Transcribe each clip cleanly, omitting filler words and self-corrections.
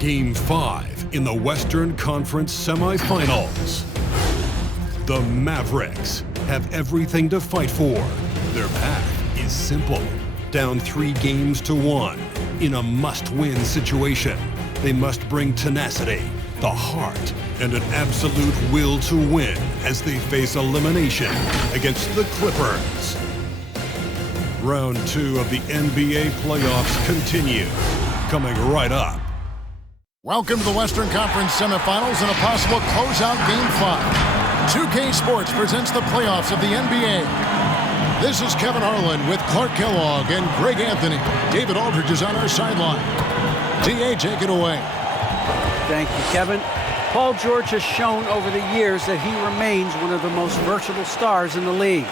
Game 5 in the Western Conference semifinals. The Mavericks have everything to fight for. Their path is simple. Down 3 games to 1 in a must-win situation. They must bring tenacity, the heart, and an absolute will to win as they face elimination against the Clippers. Round 2 of the NBA playoffs continue, coming right up. Welcome to the Western Conference semifinals and a possible closeout Game 5. 2K Sports presents the playoffs of the NBA. This is Kevin Harlan with Clark Kellogg and Greg Anthony. David Aldridge is on our sideline. D.A., take it away. Thank you, Kevin. Paul George has shown over the years that he remains one of the most versatile stars in the league.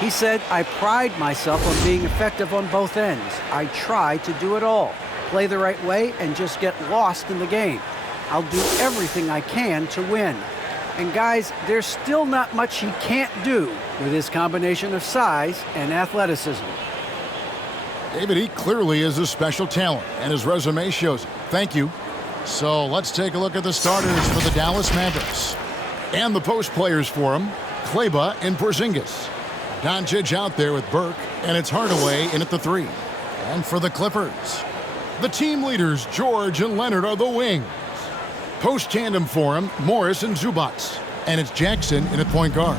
He said, "I pride myself on being effective on both ends. I try to do it all. Play the right way and just get lost in the game. I'll do everything I can to win." And guys, there's still not much he can't do with his combination of size and athleticism. David, he clearly is a special talent, and his resume shows it. Thank you. So let's take a look at the starters for the Dallas Mavericks. And the post players for him, Kleber and Porzingis. Doncic out there with Burke, and it's Hardaway in at the 3. And for the Clippers, the team leaders, George and Leonard, are the wings. Post tandem for him, Morris and Zubac. And it's Jackson in at point guard.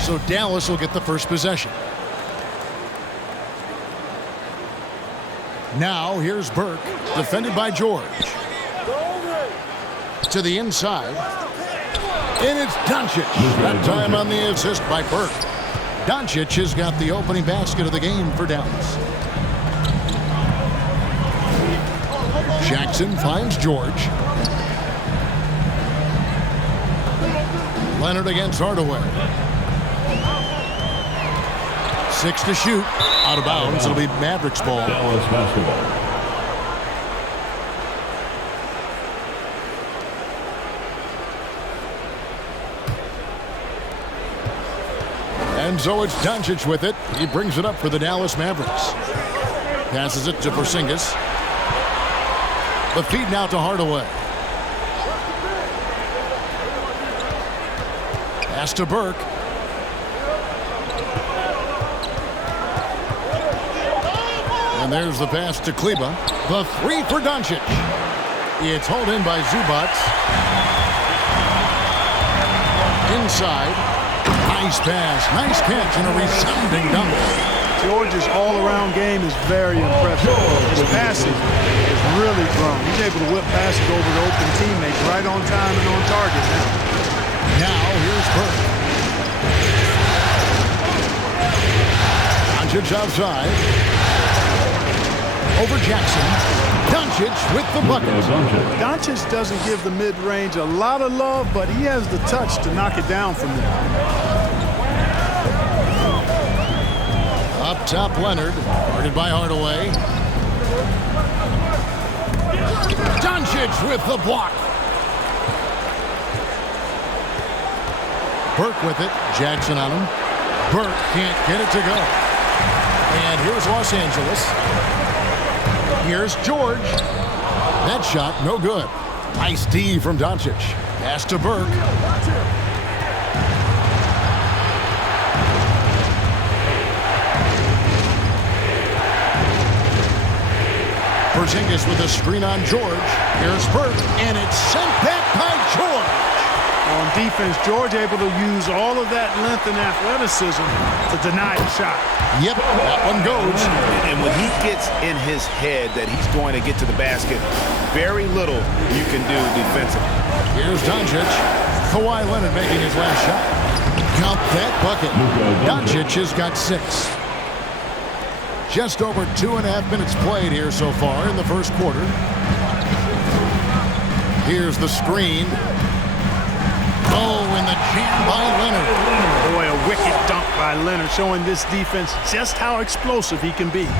So Dallas will get the first possession. Now here's Burke, defended by George. To the inside. And it's Doncic. That time on the assist by Burke. Doncic has got the opening basket of the game for Dallas. Jackson finds George. Leonard against Hardaway. 6 to shoot. Out of bounds. It'll be Mavericks ball. Dallas basketball. And so it's Doncic with it. He brings it up for the Dallas Mavericks. Passes it to Porzingis. The feed now to Hardaway. Pass to Burke. And there's the pass to Kleber. The 3 for Doncic. It's hauled in by Zubac. Inside. Nice pass, nice catch, and a resounding dunk. George's all-around game is very impressive. His passing has really grown. He's able to whip passes over the open teammates right on time and on target now. Now here's Burke. Doncic outside. Over Jackson. Doncic with the bucket. Doncic doesn't give the mid-range a lot of love, but he has the touch to knock it down from there. Up top, Leonard, guarded by Hardaway. Doncic with the block. Burke with it. Jackson on him. Burke can't get it to go. And here's Los Angeles. Here's George. That shot, no good. Nice D from Doncic. Pass to Burke. Porzingis with a screen on George. Here's Burke, and it's sent back by George. On defense, George able to use all of that length and athleticism to deny the shot. Yep, that one goes. And when he gets in his head that he's going to get to the basket, very little you can do defensively. Here's Doncic. Kawhi Leonard making his last shot. Count that bucket. Doncic has got 6. Just over 2.5 minutes played here so far in the first quarter. Here's the screen. Oh, and the jam by Leonard. Boy, a wicked dunk by Leonard, showing this defense just how explosive he can be.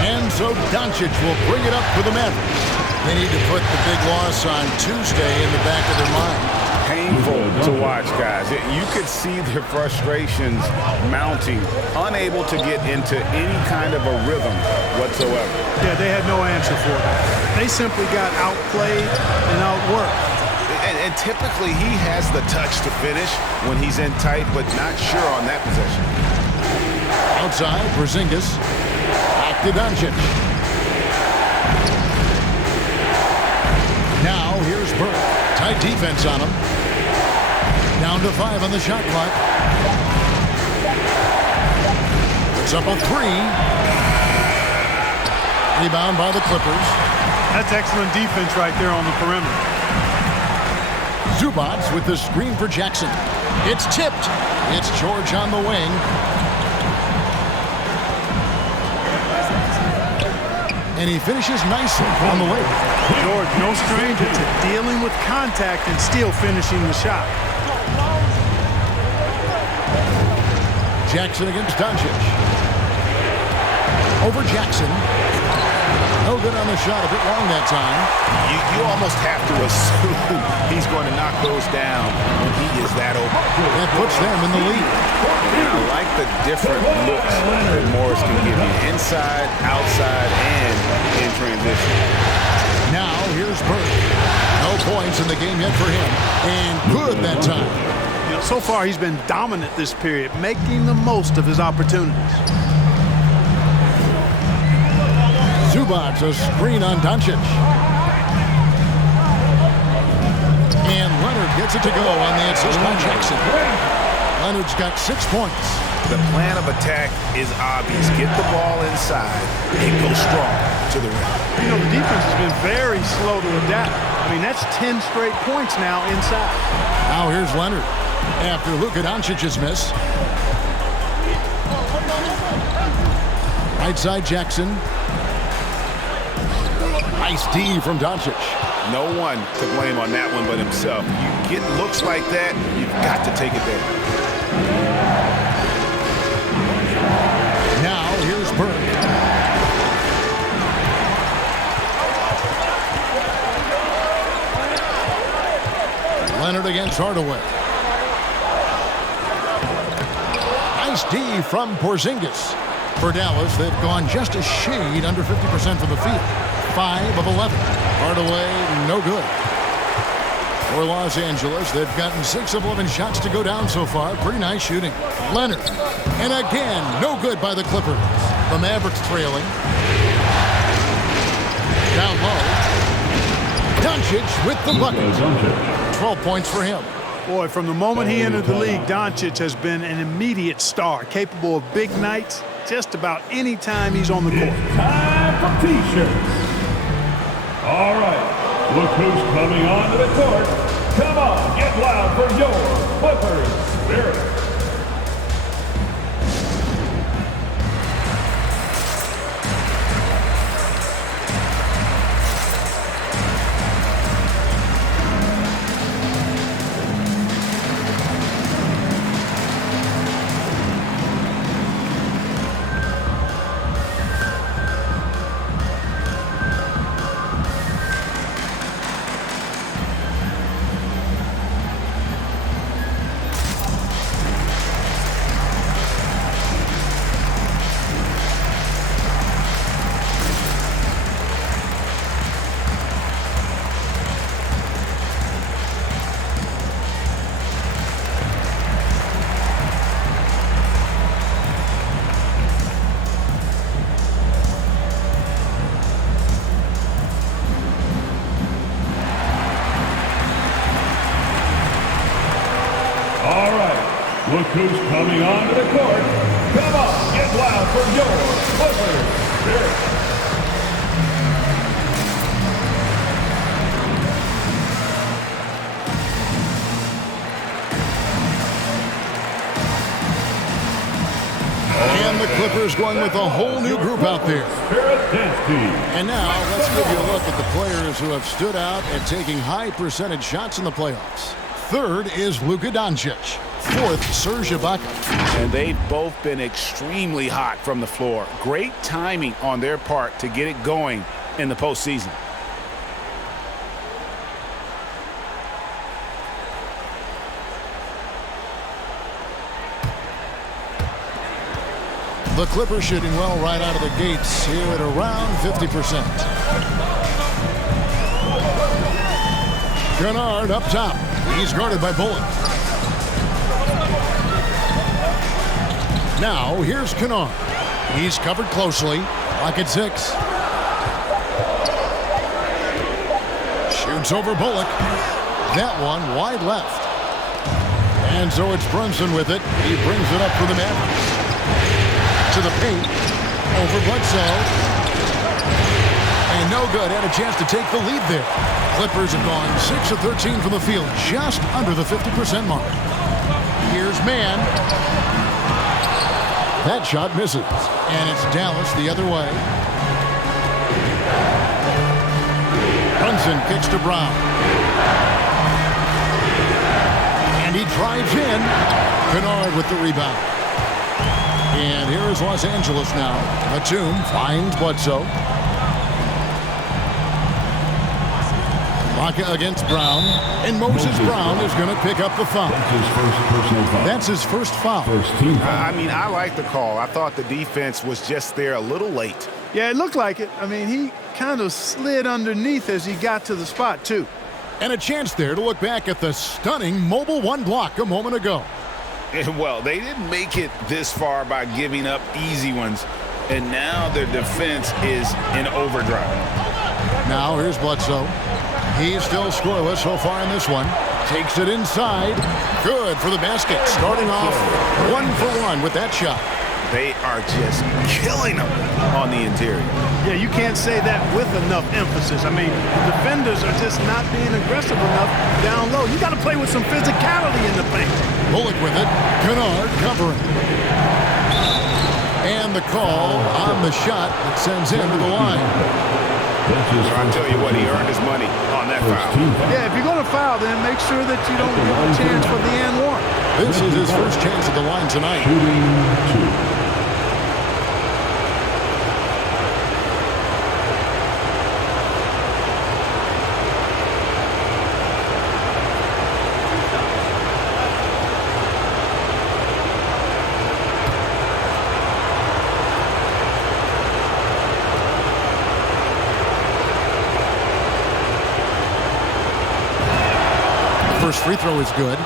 And so Doncic will bring it up for the Mavericks. They need to put the big loss on Tuesday in the back of their mind. Painful to watch, guys. You could see their frustrations mounting, unable to get into any kind of a rhythm whatsoever. Yeah, they had no answer for it. They simply got outplayed and outworked. And typically he has the touch to finish when he's in tight, but not sure on that possession. Outside, Porzingis. Back to Doncic. Now, here's Burke. Tight defense on him. Down to 5 on the shot clock. It's up a 3. Rebound by the Clippers. That's excellent defense right there on the perimeter. Zubac with the screen for Jackson. It's tipped. It's George on the wing. And he finishes nicely on the way. George, no stranger to dealing with contact and still finishing the shot. Jackson against Doncic. Over Jackson. No good on the shot, a bit long that time. You almost have to assume he's going to knock those down when he is that open. That puts them in the lead. And I like the different looks that Morris can give you inside, outside, and in transition. Now here's Burke. No points in the game yet for him. And good that time. So far, he's been dominant this period, making the most of his opportunities. Zubac, a screen on Doncic. And Leonard gets it to go on the assist by Jackson. Leonard's got 6 points. The plan of attack is obvious. Get the ball inside and go strong to the rim. You know, the defense has been very slow to adapt. I mean, that's 10 straight points now inside. Now here's Leonard after Luka Doncic's miss. Right side Jackson. Nice D from Doncic. No one to blame on that one but himself. You get looks like that, you've got to take it there. Now here's Burke. Leonard against Hardaway. Nice D from Porzingis. For Dallas, they've gone just a shade under 50% from the field. 5 of 11. Hardaway, no good. For Los Angeles, they've gotten 6 of 11 shots to go down so far. Pretty nice shooting. Leonard. And again, no good by the Clippers. The Mavericks trailing. Down low. Doncic with the bucket. 12 points for him. Boy, from the moment he entered the league, Doncic has been an immediate star, capable of big nights just about any time he's on the court. It's time for T-shirts. All right, look who's coming onto the court. Come on, get loud for your Clippers Spirit. Look who's coming onto the court. Come on, get loud for your Clippers Spirit. And the Clippers going with a whole new group out there. And now let's give you a look at the players who have stood out at taking high percentage shots in the playoffs. Third is Luka Doncic. Fourth, Serge Ibaka. And they've both been extremely hot from the floor. Great timing on their part to get it going in the postseason. The Clippers shooting well right out of the gates here at around 50%. Kennard up top. He's guarded by Bullock. Now, here's Kennard. He's covered closely. Clock at 6. Shoots over Bullock. That one wide left. And so it's Brunson with it. He brings it up for the Mavericks. To the paint. Over Bledsoe. And no good. Had a chance to take the lead there. Clippers have gone 6 of 13 from the field. Just under the 50% mark. Here's Mann. That shot misses. And it's Dallas the other way. Brunson kicks to Brown. And he drives in. Kennard with the rebound. And here is Los Angeles now. Batum finds Bledsoe. Maka against Brown. And Moses Brown is going to pick up the foul. That's his first personal foul. That's his first foul. First team foul. I mean, I like the call. I thought the defense was just there a little late. Yeah, it looked like it. I mean, he kind of slid underneath as he got to the spot, too. And a chance there to look back at the stunning mobile one block a moment ago. Well, they didn't make it this far by giving up easy ones, and now their defense is in overdrive. Now here's Bledsoe. He's still scoreless so far in this one. Takes it inside. Good for the basket. Starting off 1 for 1 with that shot. They are just killing them on the interior. Yeah, you can't say that with enough emphasis. I mean, the defenders are just not being aggressive enough down low. You got to play with some physicality in the paint. Bullock with it. Kennard covering. And the call on the shot that sends him to the line. I'll tell you what, he earned his money on that foul. Yeah, if you're going to foul, then make sure that you don't give a chance for the and one. This is his first chance at the line tonight. Shooting 2. First free throw is good.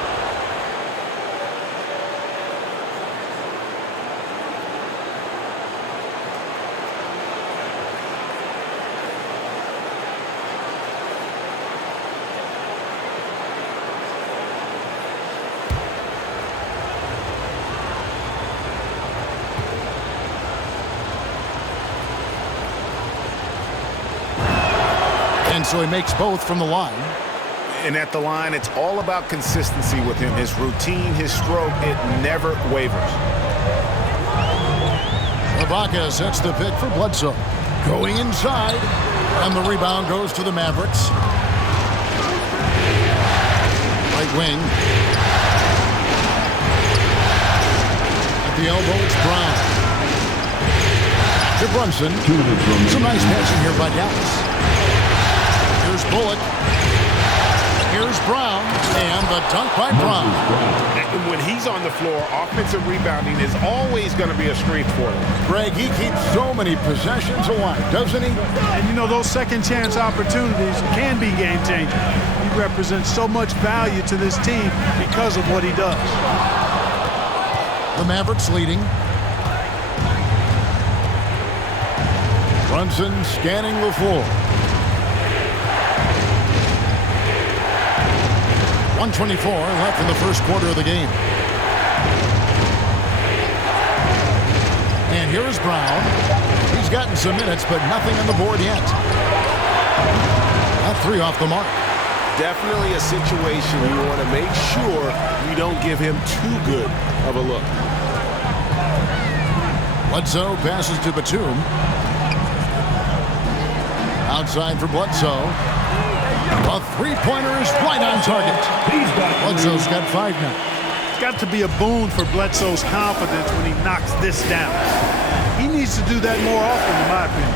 And so he makes both from the line. And at the line, it's all about consistency with him. His routine, his stroke, it never wavers. Ibaka sets the pick for Bledsoe. Going inside, and the rebound goes to the Mavericks. Right wing. At the elbow, it's Brown. To Brunson. Some nice passing here by Dallas. Here's Bullock. Here's Brown, and the dunk by Brown. And when he's on the floor, offensive rebounding is always going to be a strength for him. Greg, he keeps so many possessions alive, doesn't he? And you know, those second chance opportunities can be game changing. He represents so much value to this team because of what he does. The Mavericks leading. Brunson scanning the floor. 1:24 left in the first quarter of the game. And here's Brown. He's gotten some minutes, but nothing on the board yet. That three off the mark. Definitely a situation you want to make sure you don't give him too good of a look. Bledsoe passes to Batum. Outside for Bledsoe. A three-pointer is right on target. Bledsoe's got 5 now. It's got to be a boon for Bledsoe's confidence when he knocks this down. He needs to do that more often, in my opinion.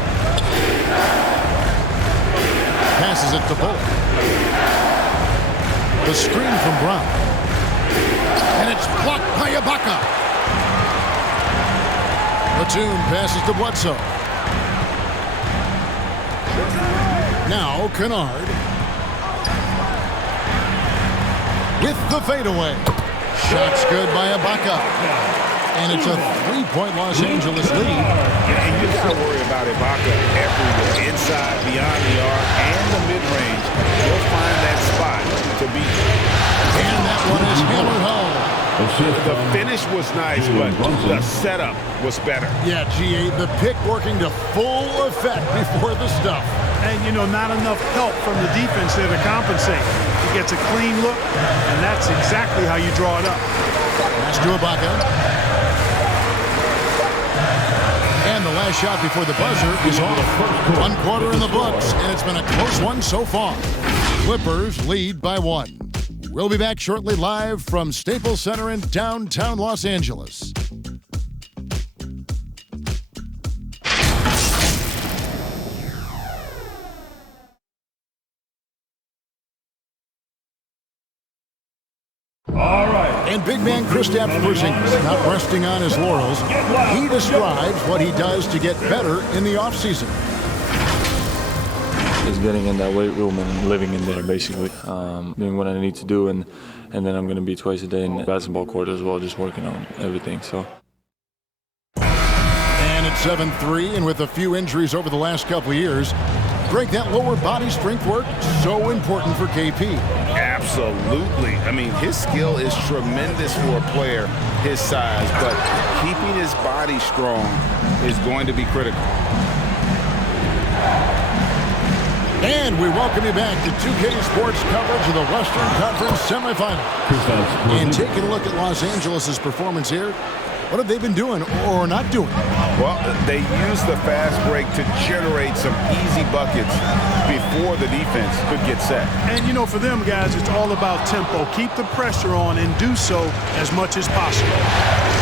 Passes it to Bullock. The screen from Brown. And it's blocked by Ibaka. Batum passes to Bledsoe. Now Kennard. With the fadeaway. Shot's good by Ibaka. And it's a 3-point Los Angeles lead. And you got to worry about Ibaka everywhere. Inside, beyond the arc, and the mid-range. He'll find that spot to beat. And that one is hammered home. The finish was nice, but the setup was better. Yeah, GA, the pick working to full effect before the stuff. And, you know, not enough help from the defense there to compensate. He gets a clean look, and that's exactly how you draw it up. Pass to Ibaka. And the last shot before the buzzer is off. 1 quarter in the books, and it's been a close one so far. Clippers lead by 1. We'll be back shortly live from Staples Center in downtown Los Angeles. All right. And big man Kristaps Porzingis not resting on his laurels. He describes what he does to get better in the offseason. Is getting in that weight room and living in there, basically. Doing what I need to do, and then I'm going to be twice a day in the basketball court as well, just working on everything. So. And it's 7-3, and with a few injuries over the last couple of years, Greg, that lower body strength work, so important for KP. Absolutely. I mean, his skill is tremendous for a player his size, but keeping his body strong is going to be critical. And we welcome you back to 2K Sports coverage of the Western Conference semifinal. And taking a look at Los Angeles' performance here, what have they been doing or not doing? Well, they use the fast break to generate some easy buckets before the defense could get set. And, you know, for them, guys, it's all about tempo. Keep the pressure on and do so as much as possible.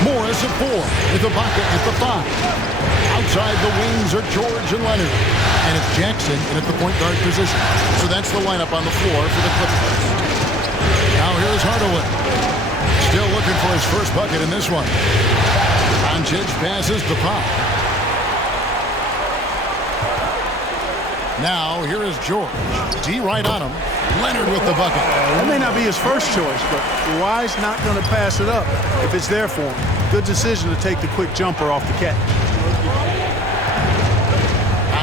Morris at 4 with Ibaka at the 5. Outside the wings are George and Leonard. And it's Jackson in at the point guard position. So that's the lineup on the floor for the Clippers. Now here's Hardaway. Still looking for his first bucket in this one. Doncic passes to Pop. Now here is George. D right on him. Leonard with the bucket. That may not be his first choice, but Kawhi's not going to pass it up if it's there for him. Good decision to take the quick jumper off the catch.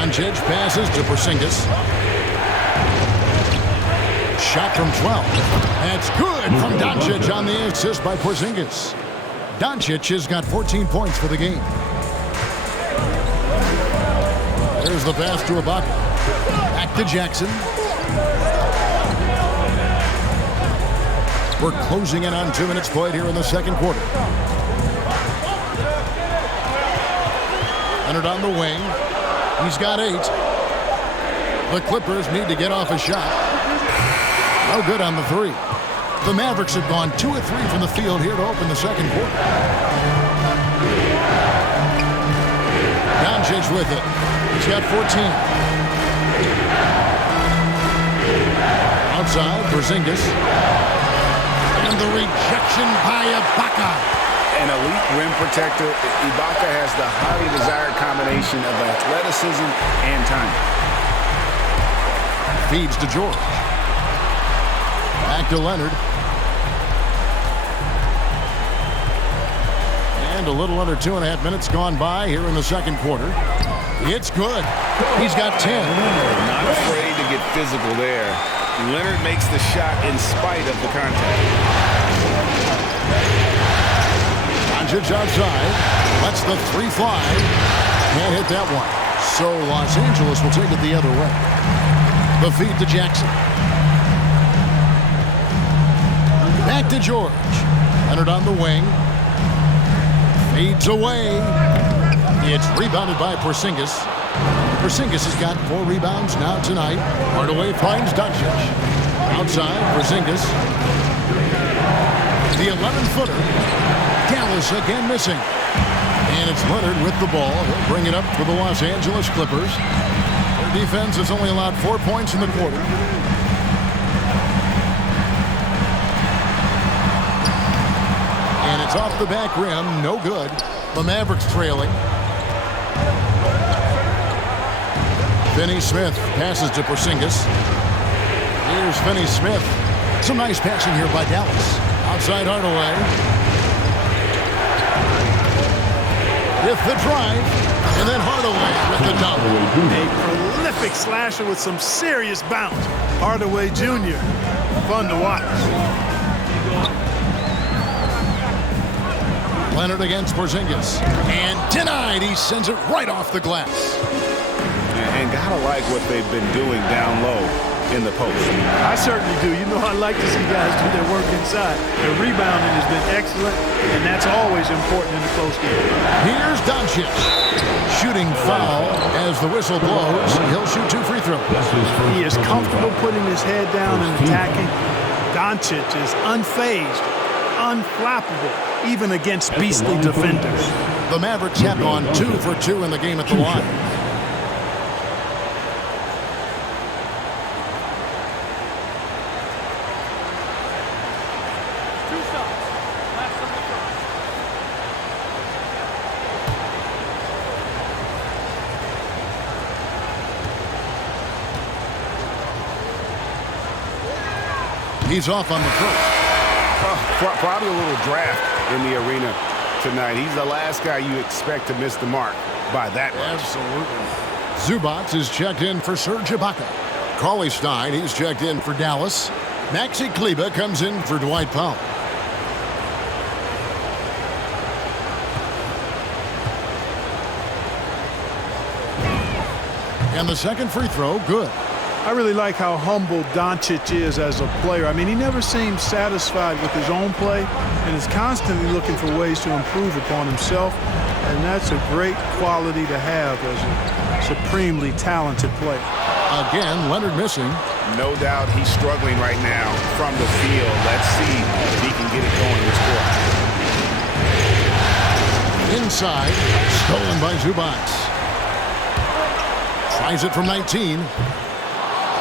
Doncic passes to Porzingis. Shot from 12. That's good from Doncic on the assist by Porzingis. Doncic has got 14 points for the game. There's the pass to Ibaka. Back to Jackson. We're closing in on 2 minutes played here in the second quarter. Leonard on the wing. He's got 8. The Clippers need to get off a shot. No good on the 3. The Mavericks have gone 2 of 3 from the field here to open the second quarter. Doncic with it. He's got 14. Outside, Porzingis. And the rejection by Ibaka. An elite rim protector, Ibaka has the highly desired combination of athleticism and time. Feeds to George. Back to Leonard. And a little under 2.5 minutes gone by here in the second quarter. It's good. He's got 10. Not afraid to get physical there. Leonard makes the shot in spite of the contact. Doncic outside. Lets the 3 fly. Can't hit that one. So Los Angeles will take it the other way. The feed to Jackson. Back to George. Leonard on the wing. Fades away. It's rebounded by Porzingis. Porzingis has got 4 rebounds now tonight. Hardaway finds Doncic. Outside, Porzingis. The 11-footer. Dallas again missing. And it's Leonard with the ball. He'll bring it up for the Los Angeles Clippers. Their defense has only allowed 4 points in the quarter. And it's off the back rim. No good. The Mavericks trailing. Finney Smith passes to Porzingis. Here's Finney Smith. Some nice passing here by Dallas. Outside Hardaway. With the drive. And then Hardaway with the dunk. A prolific slasher with some serious bounce. Hardaway Jr. Fun to watch. Leonard against Porzingis. And denied. He sends it right off the glass. And gotta like what they've been doing down low in the post. I certainly do. You know, I like to see guys do their work inside. The rebounding has been excellent, and that's always important in a close game. Here's Doncic. Shooting foul as the whistle blows. He'll shoot 2 free throws. He is comfortable putting his head down and attacking. Doncic is unfazed, unflappable, even against beastly defenders. The Mavericks have gone 2 for 2 in the game at the line. He's off on the first. Probably a little draft in the arena tonight. He's the last guy you expect to miss the mark by that much. Absolutely. Zubac is checked in for Serge Ibaka. Cauley Stein, he's checked in for Dallas. Maxi Kleber comes in for Dwight Powell. And the second free throw, good. I really like how humble Doncic is as a player. I mean, he never seems satisfied with his own play and is constantly looking for ways to improve upon himself. And that's a great quality to have as a supremely talented player. Again, Leonard missing. No doubt he's struggling right now from the field. Let's see if he can get it going this quarter. Inside, stolen by Zubac. Tries it from 19.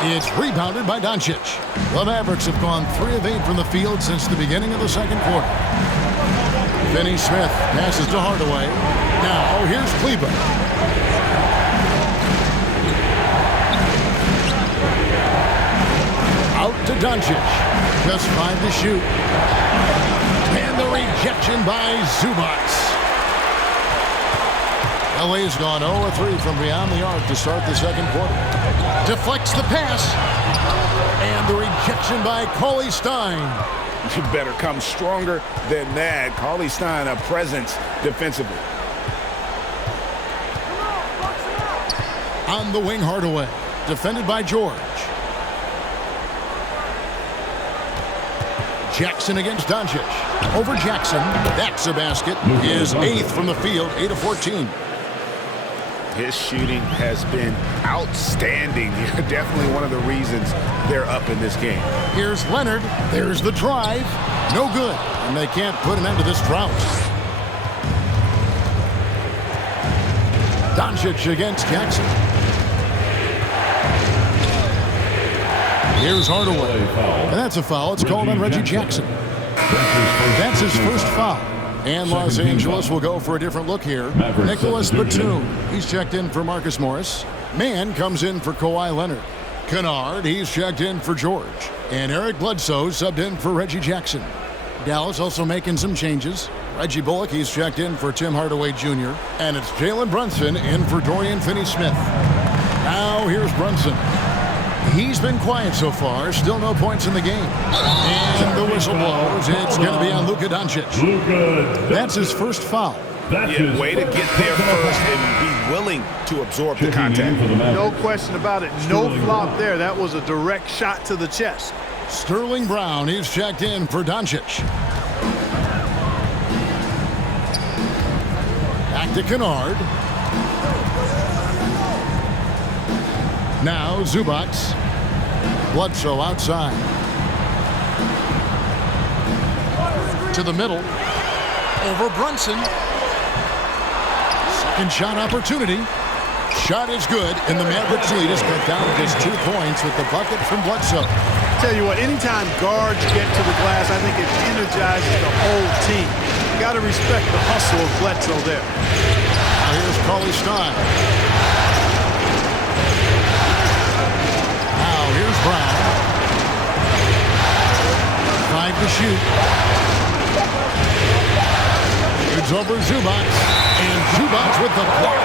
It's rebounded by Doncic. The Mavericks have gone 3 of 8 from the field since the beginning of the second quarter. Finney Smith passes to Hardaway. Now here's Kleber. Out to Doncic. Just 5 to shoot. And the rejection by Zubac. LA's gone 0-3 from beyond the arc to start the second quarter. Deflects the pass. And the rejection by Cauley Stein. You better come stronger than that. Cauley Stein, a presence defensively. On the wing, Hardaway. Defended by George. Jackson against Doncic. Over Jackson. That's a basket. His 8th from the field, 8 of 14. His shooting has been outstanding. Definitely one of the reasons they're up in this game. Here's Leonard. There's the drive. No good. And they can't put an end to this drought. Doncic against Jackson. Here's Hardaway. And that's a foul. It's called on Reggie Jackson. That's his first foul. And Los Angeles will go for a different look here. Nicholas Batum, he's checked in for Marcus Morris. Mann comes in for Kawhi Leonard. Kennard, he's checked in for George. And Eric Bledsoe subbed in for Reggie Jackson. Dallas also making some changes. Reggie Bullock, he's checked in for Tim Hardaway Jr. And it's Jalen Brunson in for Dorian Finney-Smith. Now here's Brunson. He's been quiet so far. Still no points in the game. And the whistle blows. It's going to be on Luka Doncic. That's his first foul. Yeah, way to get there first and be willing to absorb the contact. No question about it. No flop there. That was a direct shot to the chest. Sterling Brown, he's checked in for Doncic. Back to Kennard. Now Zubac. Bledsoe outside. To the middle. Over Brunson. Second shot opportunity. Shot is good, and the Mavericks lead is cut down to just 2 points with the bucket from Bledsoe. Tell you what, anytime guards get to the glass, I think it energizes the whole team. You got to respect the hustle of Bledsoe there. Now here's Cauley Stein. Brown. 5 to shoot. It's over Zubac. And Zubac with the block.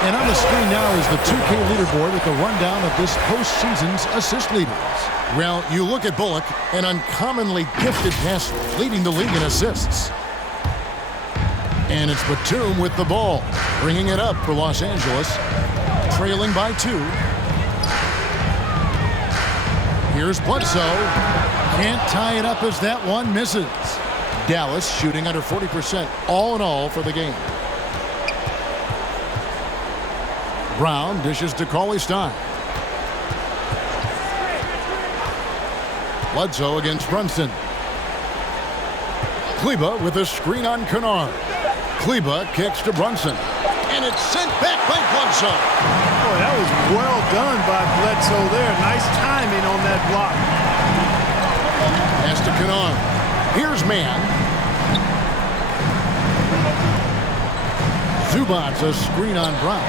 And on the screen now is the 2K leaderboard with a rundown of this postseason's assist leaders. Well, you look at Bullock, an uncommonly gifted passer, leading the league in assists. And it's Batum with the ball, bringing it up for Los Angeles, trailing by 2. Here's Bledsoe. Can't tie it up as that one misses. Dallas shooting under 40% all in all for the game. Brown dishes to Cauley Stein. Bledsoe against Brunson. Kleba with a screen on Kennard. Kleba kicks to Brunson. And it's sent back by Bledsoe. Boy, that was well done by Bledsoe there. Nice timing on that block. Pass to Kennard. Here's Mann. Zubac's a screen on Brown.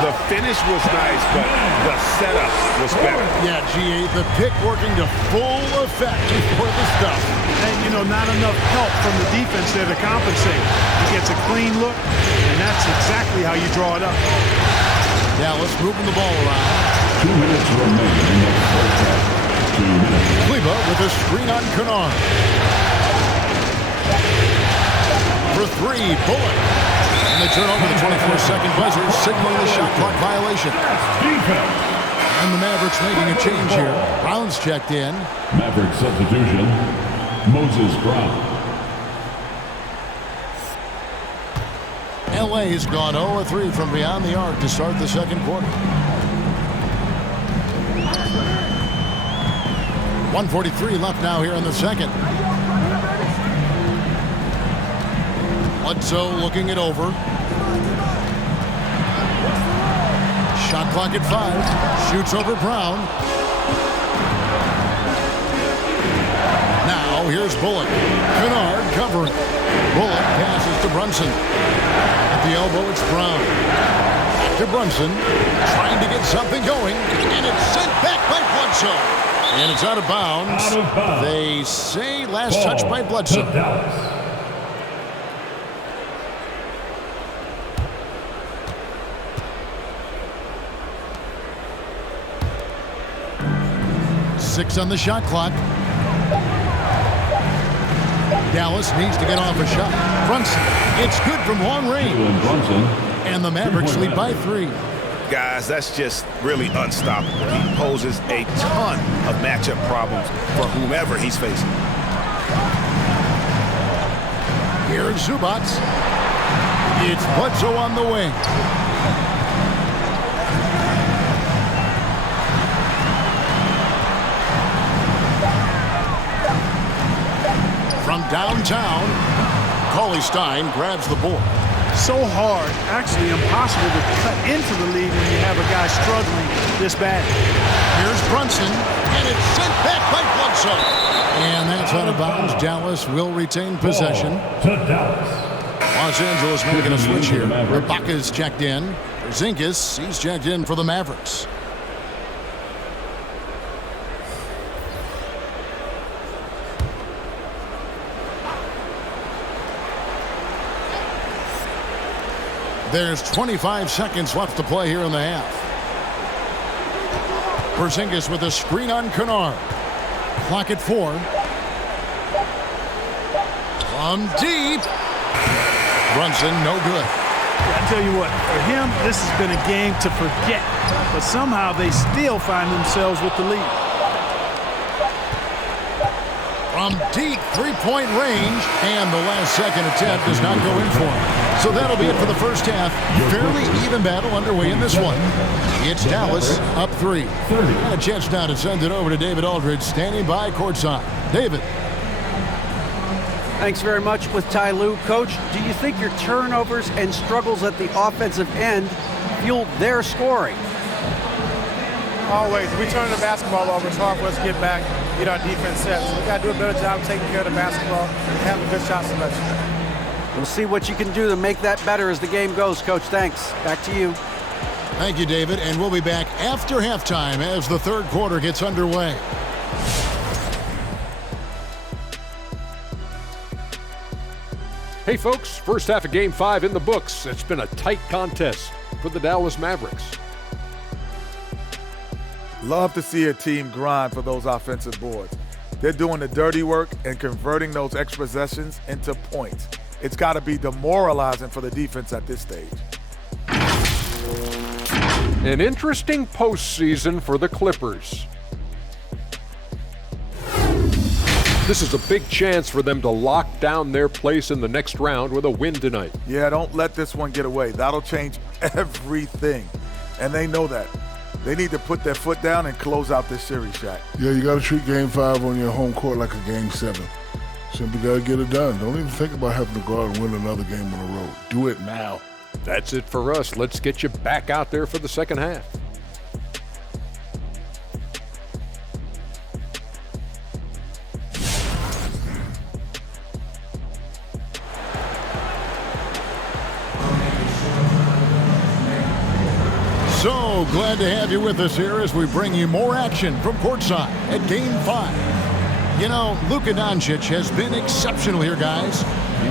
The finish was nice, but the setup was better. Yeah, G8, the pick working to full effect before the stuff. And, you know, not enough help from the defense there to compensate. He gets a clean look, and that's exactly how you draw it up. Dallas moving the ball around. 2 minutes remaining in the first half. 2 minutes. Kleba with a screen on Kennard. For 3, Bullock. And they turn over the 24-second buzzer, signaling the shot clock violation. Defense. And the Mavericks making a change here. Brown's checked in. Maverick substitution. Moses Brown. LA's gone 0-3 from beyond the arc to start the second quarter. 1:43 left now here in the second. Bledsoe looking it over. Shot clock at 5. Shoots over Brown. Now here's Bullock. Kennard covering. Bullock passes to Brunson. At the elbow, it's Brown. Back to Brunson. Trying to get something going. And it's sent back by Bledsoe. And it's out of bounds. Out of bounds. They say last Ball touch by Bledsoe. to Dallas. Six on the shot clock. Dallas needs to get off a shot. Brunson, it's good from long range. Brunson. And the Mavericks lead by 3. Guys, that's just really unstoppable. He poses a ton of matchup problems for whomever he's facing. Here's Zubac. It's Bledsoe on the wing. From downtown, Cauley Stein grabs the board. So hard, actually impossible to cut into the lead when you have a guy struggling this bad. Here's Brunson, and it's sent back by Bledsoe. And that's out of bounds. Dallas will retain possession. To Dallas. Los Angeles making a switch here. Ibaka's checked in. Porzingis, he's checked in for the Mavericks. There's 25 seconds left to play here in the half. Porzingis with a screen on Kennard. Clock at 4. From deep. Brunson, no good. I tell you what, for him, this has been a game to forget. But somehow they still find themselves with the lead. From deep three-point range, and the last second attempt does not go in for him. So that'll be it for the first half. Fairly even battle underway in this one. It's Dallas up 3. And a chance now to send it over to David Aldridge, standing by courtside. David. Thanks very much with Ty Lue. Coach, do you think your turnovers and struggles at the offensive end fueled their scoring? Always. We turn the basketball over. It's hard for us to get back, get our defense set. So we got to do a better job taking care of the basketball and having a good shot selection. We'll see what you can do to make that better as the game goes, Coach. Thanks. Back to you. Thank you, David, and we'll be back after halftime as the third quarter gets underway. Hey folks, first half of Game 5 in the books. It's been a tight contest for the Dallas Mavericks. Love to see a team grind for those offensive boards. They're doing the dirty work and converting those extra possessions into points. It's got to be demoralizing for the defense at this stage. An interesting postseason for the Clippers. This is a big chance for them to lock down their place in the next round with a win tonight. Yeah, don't let this one get away. That'll change everything, and they know that. They need to put their foot down and close out this series, Shaq. Yeah, you got to treat Game 5 on your home court like a Game 7. Simply got to get it done. Don't even think about having to go out and win another game on the road. Do it now. That's it for us. Let's get you back out there for the second half. So glad to have you with us here as we bring you more action from courtside at Game 5. You know, Luka Doncic has been exceptional here, guys.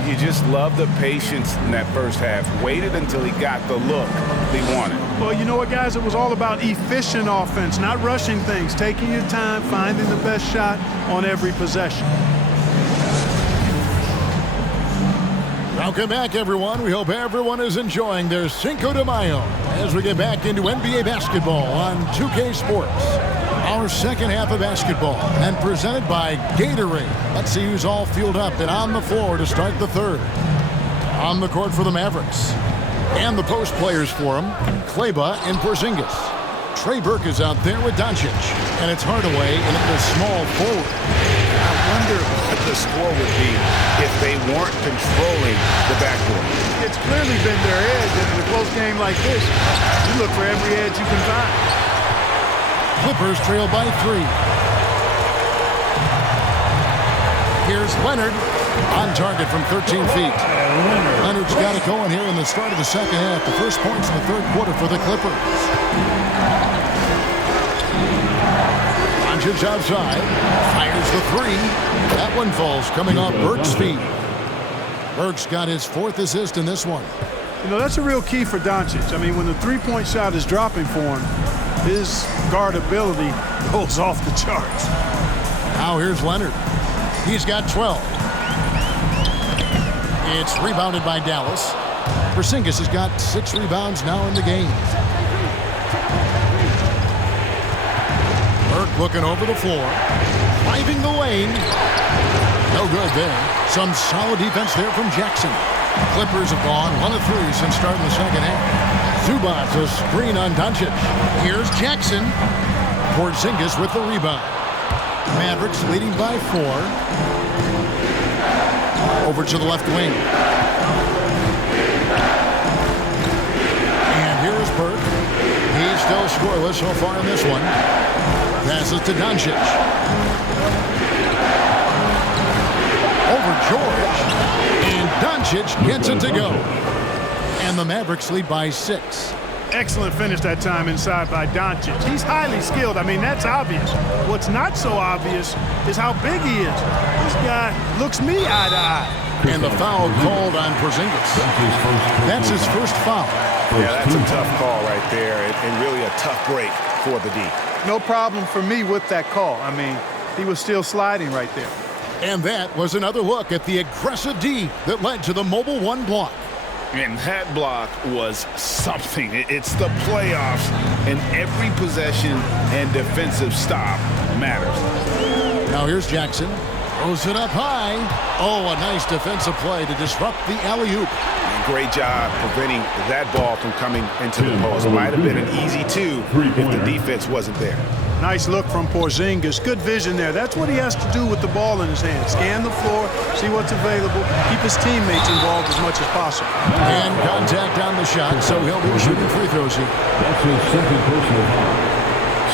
You just love the patience in that first half. Waited until he got the look he wanted. Well, you know what, guys? It was all about efficient offense, not rushing things, taking your time, finding the best shot on every possession. Welcome back, everyone. We hope everyone is enjoying their Cinco de Mayo as we get back into NBA basketball on 2K Sports. Our second half of basketball and presented by Gatorade. Let's see who's all fueled up and on the floor to start the third. On the court for the Mavericks. And the post players for them, Kleba and Porzingis. Trey Burke is out there with Doncic. And it's Hardaway in at the small forward. I wonder what the score would be if they weren't controlling the backcourt. It's clearly been their edge, and in a close game like this, you look for every edge you can find. Clippers trail by 3. Here's Leonard on target from 13 feet. Leonard's got it going here in the start of the second half. The first points in the third quarter for the Clippers. Doncic outside, fires the 3. That one falls coming off Burke's feet. Burke's got his 4th assist in this one. You know, that's a real key for Doncic. I mean, when the three-point shot is dropping for him, his guardability goes off the charts. Now here's Leonard. He's got 12. It's rebounded by Dallas. Porzingis has got 6 rebounds now in the game. Burke looking over the floor. Driving the lane. No good there. Some solid defense there from Jackson. Clippers have gone 1 of 3 since starting the second half. Zubac a screen on Doncic. Here's Jackson. Porzingis with the rebound. Mavericks leading by 4. Over to the left wing. And here's Burke. He's still scoreless so far in this one. Passes to Doncic. Over George. And Doncic gets it to go. And the Mavericks lead by 6. Excellent finish that time inside by Doncic. He's highly skilled. I mean, that's obvious. What's not so obvious is how big he is. This guy looks me eye to eye. And the foul called on Porzingis. That's his first foul. Yeah, that's a tough call right there, and really a tough break for the D. No problem for me with that call. I mean, he was still sliding right there. And that was another look at the aggressive D that led to the mobile 1 block. And that block was something. It's the playoffs, and every possession and defensive stop matters. Now here's Jackson. Throws it up high. Oh, a nice defensive play to disrupt the alley-oop. Great job preventing that ball from coming into the post. Might have been an easy 2 if the defense wasn't there. Nice look from Porzingis. Good vision there. That's what he has to do with the ball in his hand. Scan the floor, see what's available, keep his teammates involved as much as possible. And contact on the shot, so he'll be shooting free throws here. That's his second personal foul.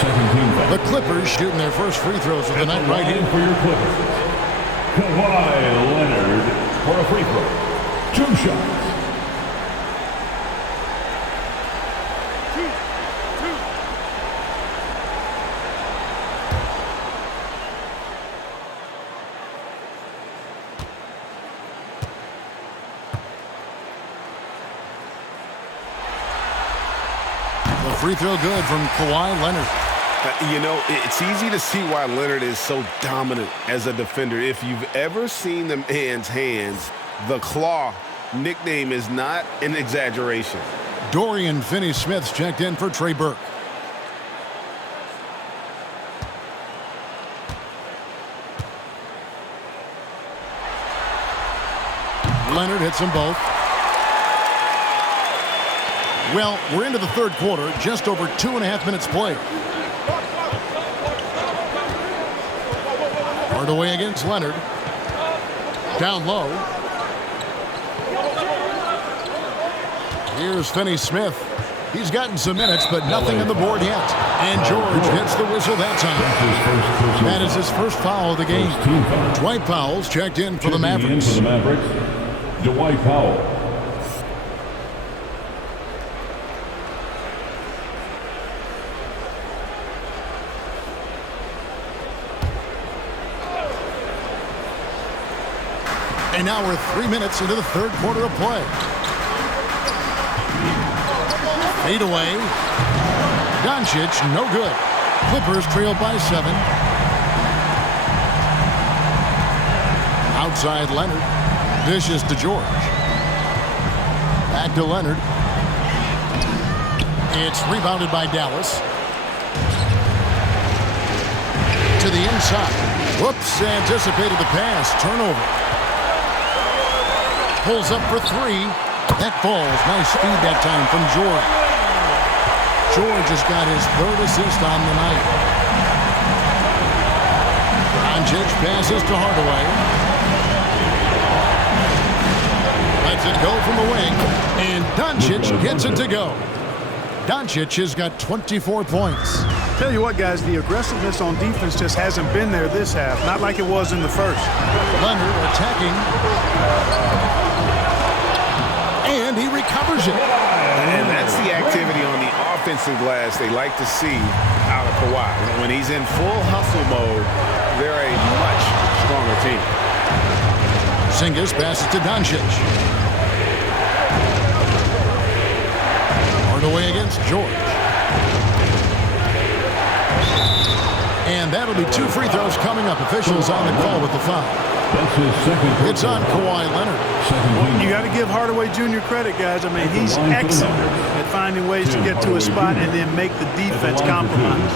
Second team foul. The Clippers shooting their first free throws of the night right here. For your Clippers, Kawhi Leonard for a free throw. 2 shots. free throw good from Kawhi Leonard. You know, it's easy to see why Leonard is so dominant as a defender. If you've ever seen the man's hands, the claw nickname is not an exaggeration. Dorian Finney-Smith's checked in for Trey Burke. Leonard hits them both. Well, we're into the third quarter, just over 2.5 minutes played. Hardaway against Leonard. Down low. Here's Finney-Smith. He's gotten some minutes, but nothing on the board yet. And George hits the whistle that time. That is his first foul of the game. Dwight Powell's checked in for the Mavericks. Dwight Powell. And now we're 3 minutes into the third quarter of play. Fade away. Doncic, no good. Clippers trail by 7. Outside Leonard. Dishes to George. Back to Leonard. It's rebounded by Dallas. To the inside. Whoops, anticipated the pass. Turnover. Pulls up for 3. That falls. Nice speed that time from George. George has got his 3rd assist on the night. Doncic passes to Hardaway. Lets it go from the wing. And Doncic gets it to go. Doncic has got 24 points. Tell you what, guys, the aggressiveness on defense just hasn't been there this half. Not like it was in the first. Leonard attacking. And he recovers it. And that's the activity on the offensive glass they like to see out of Kawhi. When he's in full hustle mode, they're a much stronger team. Porzingis passes to Doncic. Hardaway against George. And that'll be 2 free throws coming up. Officials on the call with the foul. It's on Kawhi Leonard. You got to give Hardaway Jr. credit, guys. I mean, he's excellent at finding ways to get to a spot and then make the defense compromise.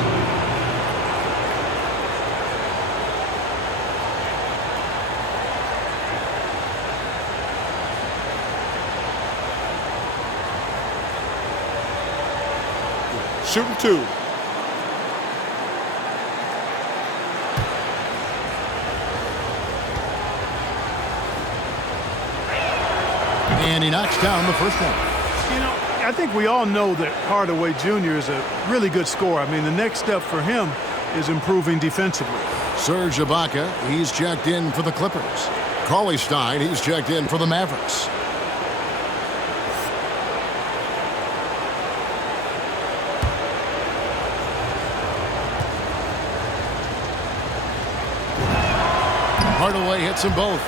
Shooting 2. And he knocks down the first one. You know, I think we all know that Hardaway Jr. is a really good scorer. I mean, the next step for him is improving defensively. Serge Ibaka, he's checked in for the Clippers. Cauley Stein, he's checked in for the Mavericks. Hardaway hits them both.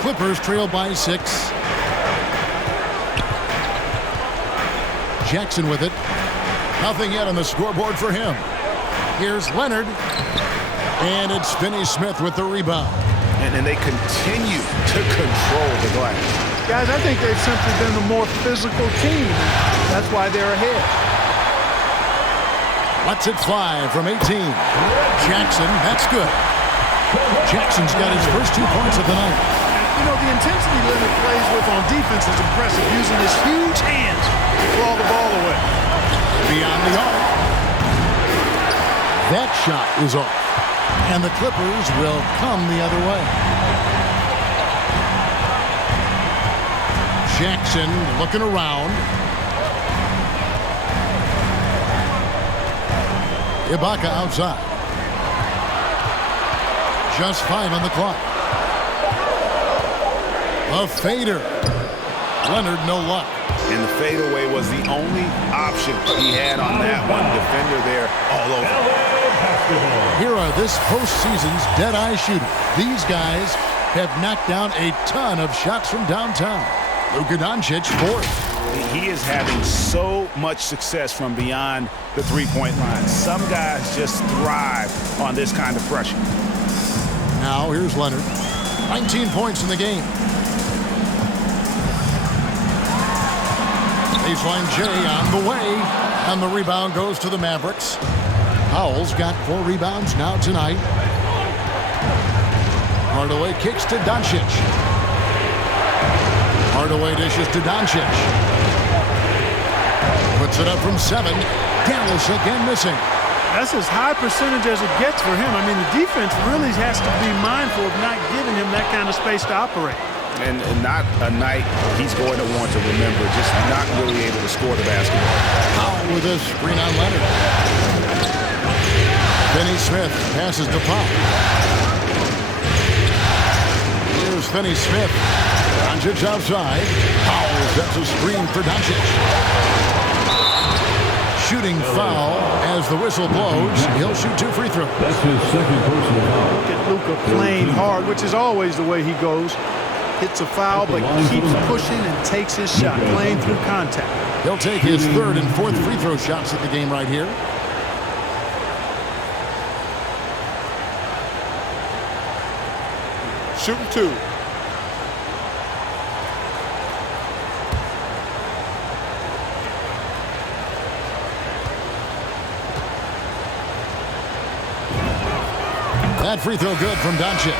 Clippers trail by 6. Jackson with it. Nothing yet on the scoreboard for him. Here's Leonard. And it's Finney-Smith with the rebound. And they continue to control the glass. Guys, I think they've simply been the more physical team. That's why they're ahead. Lets it fly from 18. Jackson, that's good. Jackson's got his first 2 points of the night. You know, the intensity Leonard plays with on defense is impressive, using his huge hands to claw the ball away. Beyond the arc. That shot is off. And the Clippers will come the other way. Jackson looking around. Ibaka outside. Just 5 on the clock. A fader. Leonard, no luck. And the fadeaway was the only option he had on that one. Defender there all over. Here are this postseason's dead-eye shooters. These guys have knocked down a ton of shots from downtown. Luka Doncic, 4th. He is having so much success from beyond the three-point line. Some guys just thrive on this kind of pressure. Now here's Leonard. 19 points in the game. Baseline J on the way. And the rebound goes to the Mavericks. Powell's got 4 rebounds now tonight. Hardaway kicks to Doncic. Hardaway dishes to Doncic. Puts it up from 7. Dallas again missing. That's as high percentage as it gets for him. I mean, the defense really has to be mindful of not giving him that kind of space to operate. And not a night he's going to want to remember, just not really able to score the basketball. Powell with a screen on Leonard. Finney Smith passes to Powell. Here's Finney Smith. Doncic outside. Powell sets a screen for Doncic. Shooting foul as the whistle blows. He'll shoot 2 free throws. That's his second personal foul. Look at Luka playing hard, which is always the way he goes. Hits a foul, but keeps pushing and takes his shot, playing through contact. He'll take his 3rd and 4th free throw shots at the game right here. Shooting 2. That free throw good from Doncic.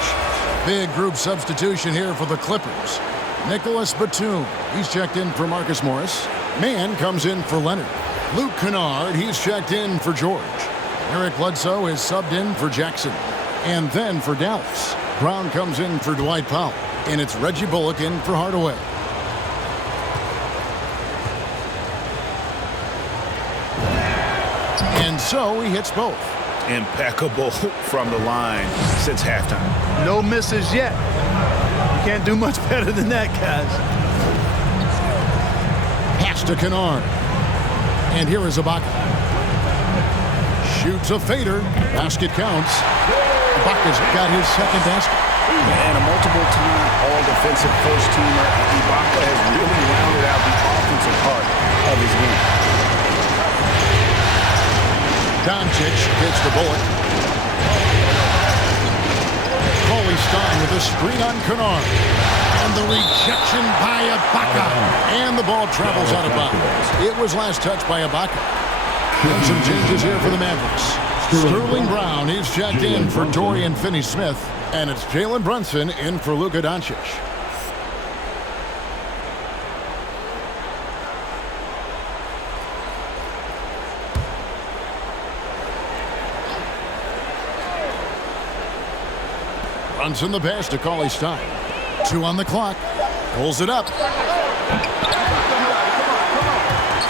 Big group substitution here for the Clippers. Nicholas Batum, he's checked in for Marcus Morris. Mann comes in for Leonard. Luke Kennard, he's checked in for George. Eric Bledsoe is subbed in for Jackson. And then for Dallas, Brown comes in for Dwight Powell. And it's Reggie Bullock in for Hardaway. And so he hits both. Impeccable from the line since halftime. No misses yet. You can't do much better than that, guys. Pass to Kennard. And here is Ibaka. Shoots a fader. Basket counts. Ibaka's got his 2nd basket. And a multiple-time all-defensive first-teamer, Ibaka has really rounded out the offensive part of his game. Doncic gets the Bullock. Coley Stein with a screen on Kennard. And the rejection by Ibaka. And the ball travels out of bounds. It was last touched by Ibaka. And some changes here for the Mavericks. Sterling Brown, he's checked in for Dorian Finney-Smith. And it's Jalen Brunson in for Luka Doncic. Brunson the pass to Cauley Stein. 2 on the clock. Pulls it up.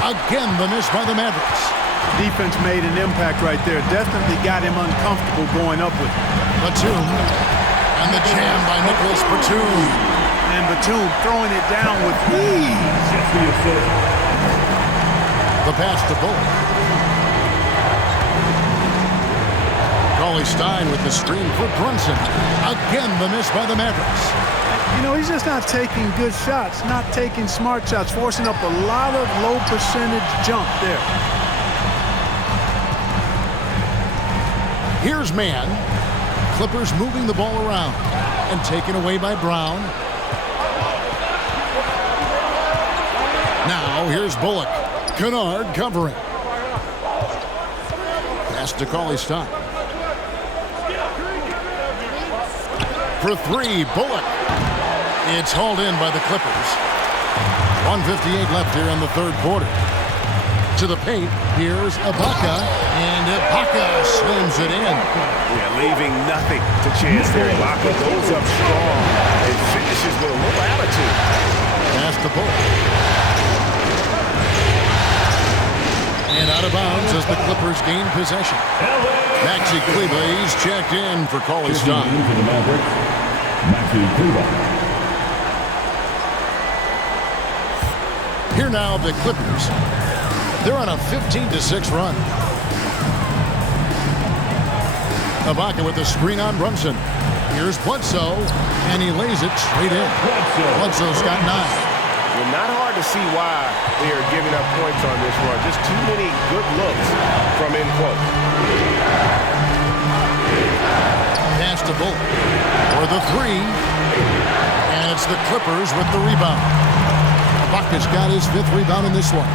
Again, the miss by the Mavericks. Defense made an impact right there. Definitely got him uncomfortable going up with it. Batum. And the jam by Nicholas Batum. And Batum throwing it down with ease. The pass to Bullock. Cauley Stein with the screen for Brunson. Again, the miss by the Mavericks. You know, he's just not taking good shots, not taking smart shots, forcing up a lot of low percentage jump there. Here's Mann. Clippers moving the ball around and taken away by Brown. Now here's Bullock. Kennard covering. Pass to Cauley Stein. For 3, Bullock. It's hauled in by the Clippers. 1:58 left here in the 3rd quarter. To the paint, here's Ibaka, and Ibaka slams it in. Yeah, leaving nothing to chance there. Ibaka goes up strong and finishes with a little attitude. Pass to Bullock. And out of bounds as the Clippers gain possession. Maxi Kleber, he's checked in for Cauley Stein. Here now, the Clippers. They're on a 15-6 run. Ibaka with the screen on Brunson. Here's Bledsoe, and he lays it straight in. Bledsoe's got 9. And not hard to see why they are giving up points on this run. Just too many good looks from in close. Pass to Bullock for the three. And it's the Clippers with the rebound. Ibaka's got his 5th rebound in this one.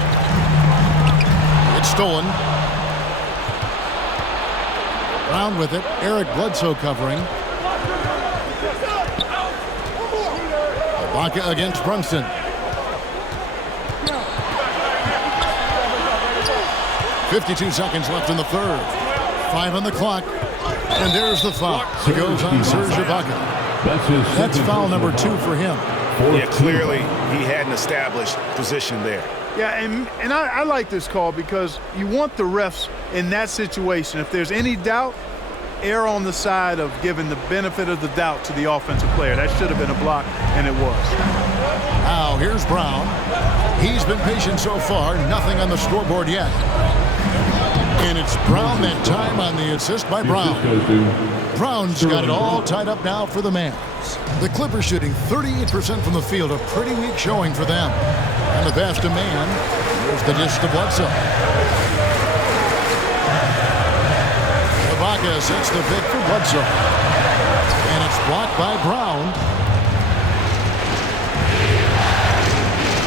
It's stolen. Brown with it. Eric Bledsoe covering. Ibaka against Brunson. .52 seconds left in the third. 5 on the clock. And there's the foul. It goes on Serge Ibaka. That's foul number 2 for him. Yeah, clearly he had an established position there. Yeah, and I like this call because you want the refs in that situation. If there's any doubt, err on the side of giving the benefit of the doubt to the offensive player. That should have been a block, and it was. Now here's Brown. He's been patient so far. Nothing on the scoreboard yet. And it's Brown that time on the assist by Brown. Brown's got it all tied up now for the Mavs. The Clippers shooting 38% from the field, a pretty weak showing for them. And the pass to man. There's the dish to Bledsoe. Ibaka sets the pick for Bledsoe. And it's blocked by Brown.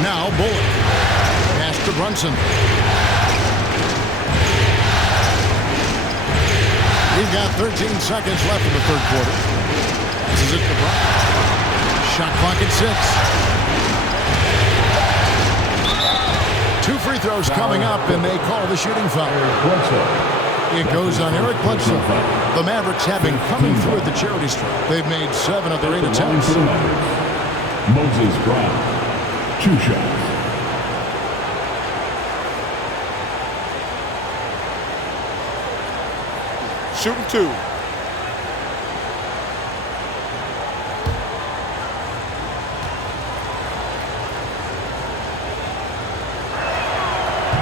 Now Bullock. Pass to Brunson. We've got 13 seconds left in the third quarter. This is it for Brown. Shot clock at 6. 2 free throws coming up, and they call the shooting foul. It goes on Eric Bledsoe. The Mavericks have been coming through at the charity stripe. They've made 7 of their 8 attempts. Moses Brown, 2 shots. Shooting 2.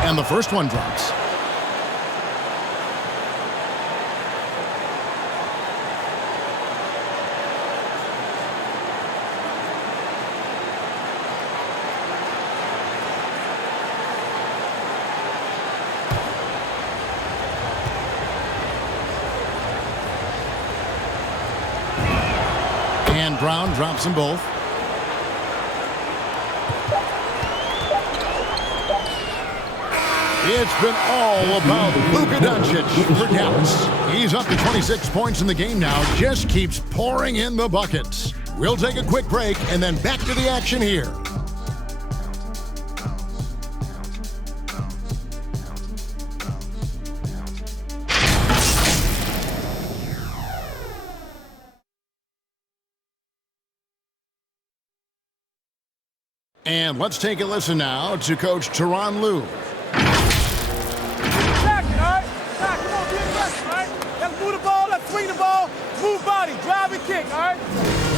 And the first one drops. And Brown drops them both. It's been all about Luka Doncic for Dallas. He's up to 26 points in the game now. Just keeps pouring in the buckets. We'll take a quick break and then back to the action here. And let's take a listen now to Coach Tyronn Lue. Swing the ball, move body, drive and kick, all right?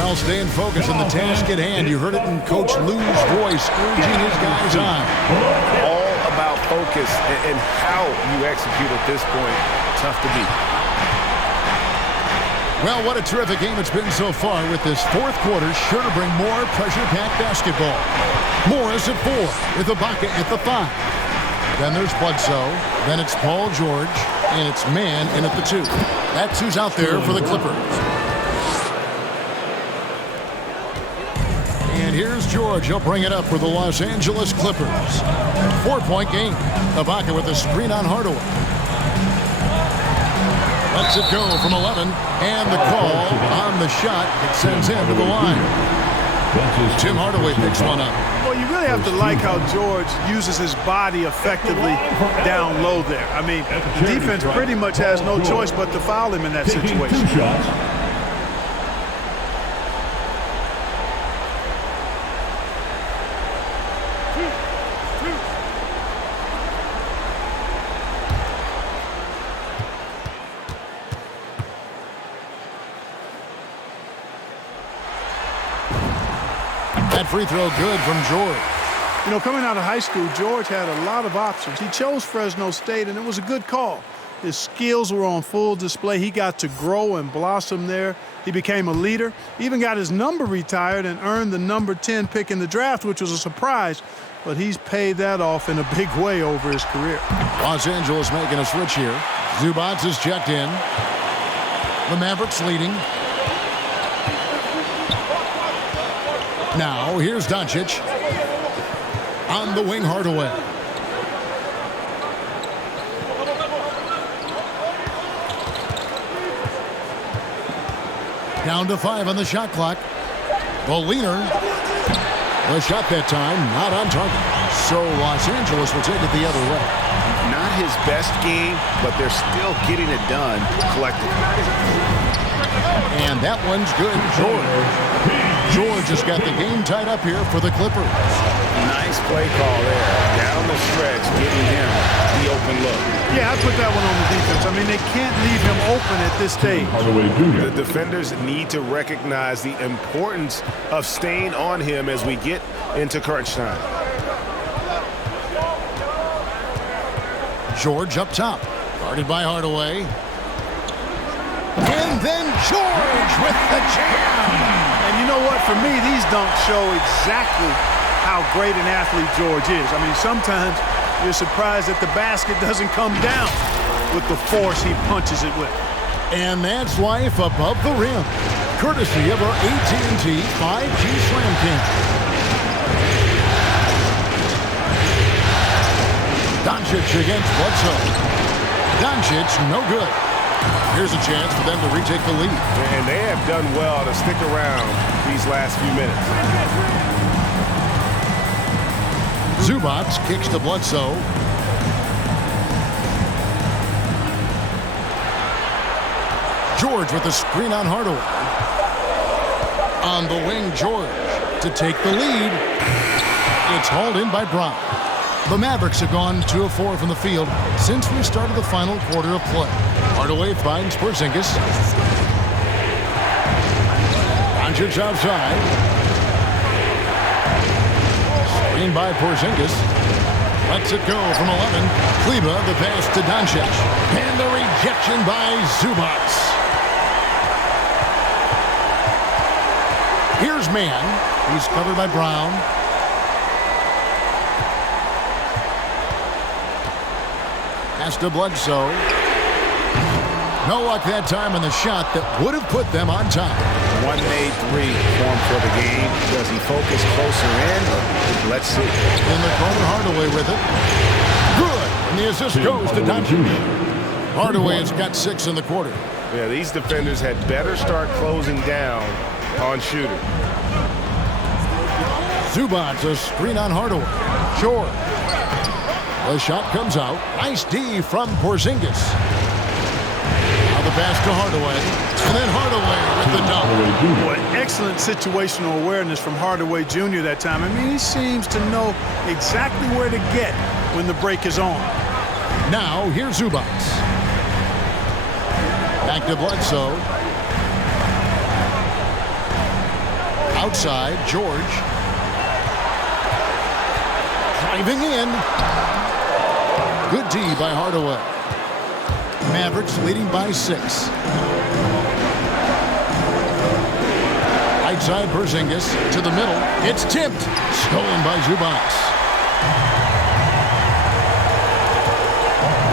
Well, staying focused on the task at hand. You heard it in Coach Lue's voice, urging his guys on. All about focus and how you execute at this point. Tough to beat. Well, what a terrific game it's been so far, with this fourth quarter sure to bring more pressure-packed basketball. Morris at 4, with Ibaka at the 5. Then there's Bledsoe, then it's Paul George, and it's man in at the 2. That's who's out there for the Clippers. And here's George. He'll bring it up for the Los Angeles Clippers. 4-point game. Ibaka with a screen on Hardaway. Lets it go from 11. And the call on the shot that sends him to the line. Tim Hardaway picks one up. Well, you really have to like how George uses his body effectively down low there. I mean, the defense pretty much has no choice but to foul him in that situation. 2 shots. That free throw good from George. You know, coming out of high school, George had a lot of options. He chose Fresno State, and it was a good call. His skills were on full display. He got to grow and blossom there. He became a leader, even got his number retired and earned the number 10 pick in the draft, which was a surprise. But he's paid that off in a big way over his career. Los Angeles making a switch here. Zubac is checked in. The Mavericks leading. Now, here's Doncic. On the wing, Hardaway. Down to 5 on the shot clock. The leaner. The shot that time, not on target. So Los Angeles will take it the other way. Not his best game, but they're still getting it done collectively. And that one's good. George has got the game tied up here for the Clippers. Nice play call there. Down the stretch, giving him the open look. Yeah, I put that one on the defense. I mean, they can't leave him open at this stage. The defenders need to recognize the importance of staying on him as we get into crunch time. George up top, guarded by Hardaway. And then George with the jam. And you know what? For me, these dunks show exactly how great an athlete George is. I mean, sometimes you're surprised that the basket doesn't come down with the force he punches it with. And that's life above the rim, courtesy of our AT&T 5G Slam King. Doncic against Bledsoe. Doncic, no good. Here's a chance for them to retake the lead. And they have done well to stick around these last few minutes. Zubac kicks to Bledsoe. George with a screen on Hardaway. On the wing, George to take the lead. It's hauled in by Brown. The Mavericks have gone 2 of 4 from the field since we started the final quarter of play. Hardaway finds Porzingis. Doncic outside. Screen by Porzingis. Lets it go from 11. Kleba, the pass to Doncic. And the rejection by Zubac. Here's Mann. He's covered by Brown. Pass to Bledsoe. No luck that time on the shot that would have put them on top. 1-made 3 form for the game. Does he focus closer in? Let's see. In the corner, Hardaway with it. Good. And the assist goes to Doncic. Hardaway has got 6 in the quarter. Yeah, these defenders had better start closing down on shooter. Zubac, a screen on Hardaway. George. The shot comes out. Nice D from Porzingis. Now the pass to Hardaway. And then Hardaway with the dunk. Boy, excellent situational awareness from Hardaway Jr. that time. I mean, he seems to know exactly where to get when the break is on. Now, here's Zubac. Back to Bledsoe. Outside, George. Driving in. Good D by Hardaway. Mavericks leading by 6. Outside Porzingis to the middle. It's tipped. Stolen by Zubac.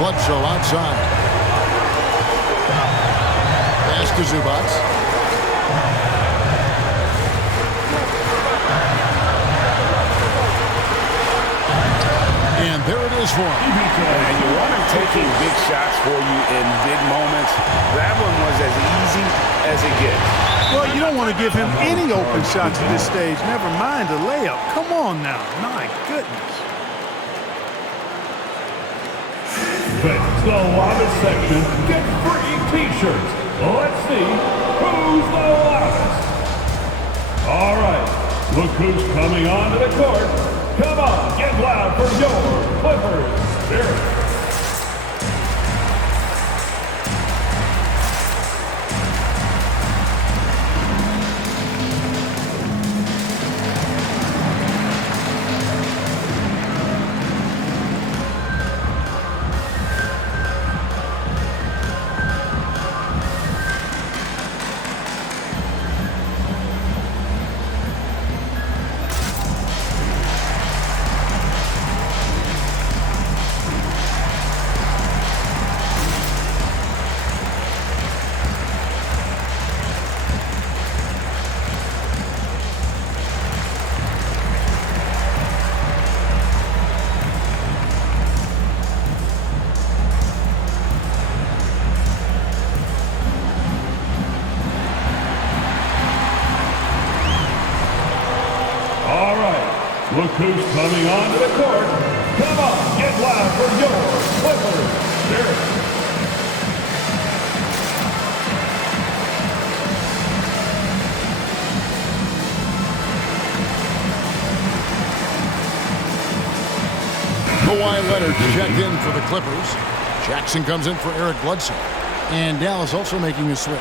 Bledsoe outside. Pass to Zubac. And there it is for him. And you want him taking big shots for you in big moments. That one was as easy as it gets. Well, you don't want to give him any open shots at this stage. Never mind a layup. Come on now. My goodness. Fans the loudest section get free T-shirts. Let's see who's the loudest. All right, look who's coming onto the court. Come on, get loud for your Clippers Spirit. Look who's coming onto the court. Come on, get loud for your Clippers. Dirk. Kawhi Leonard checked in for the Clippers. Jackson comes in for Eric Bledsoe. And Dallas also making a switch.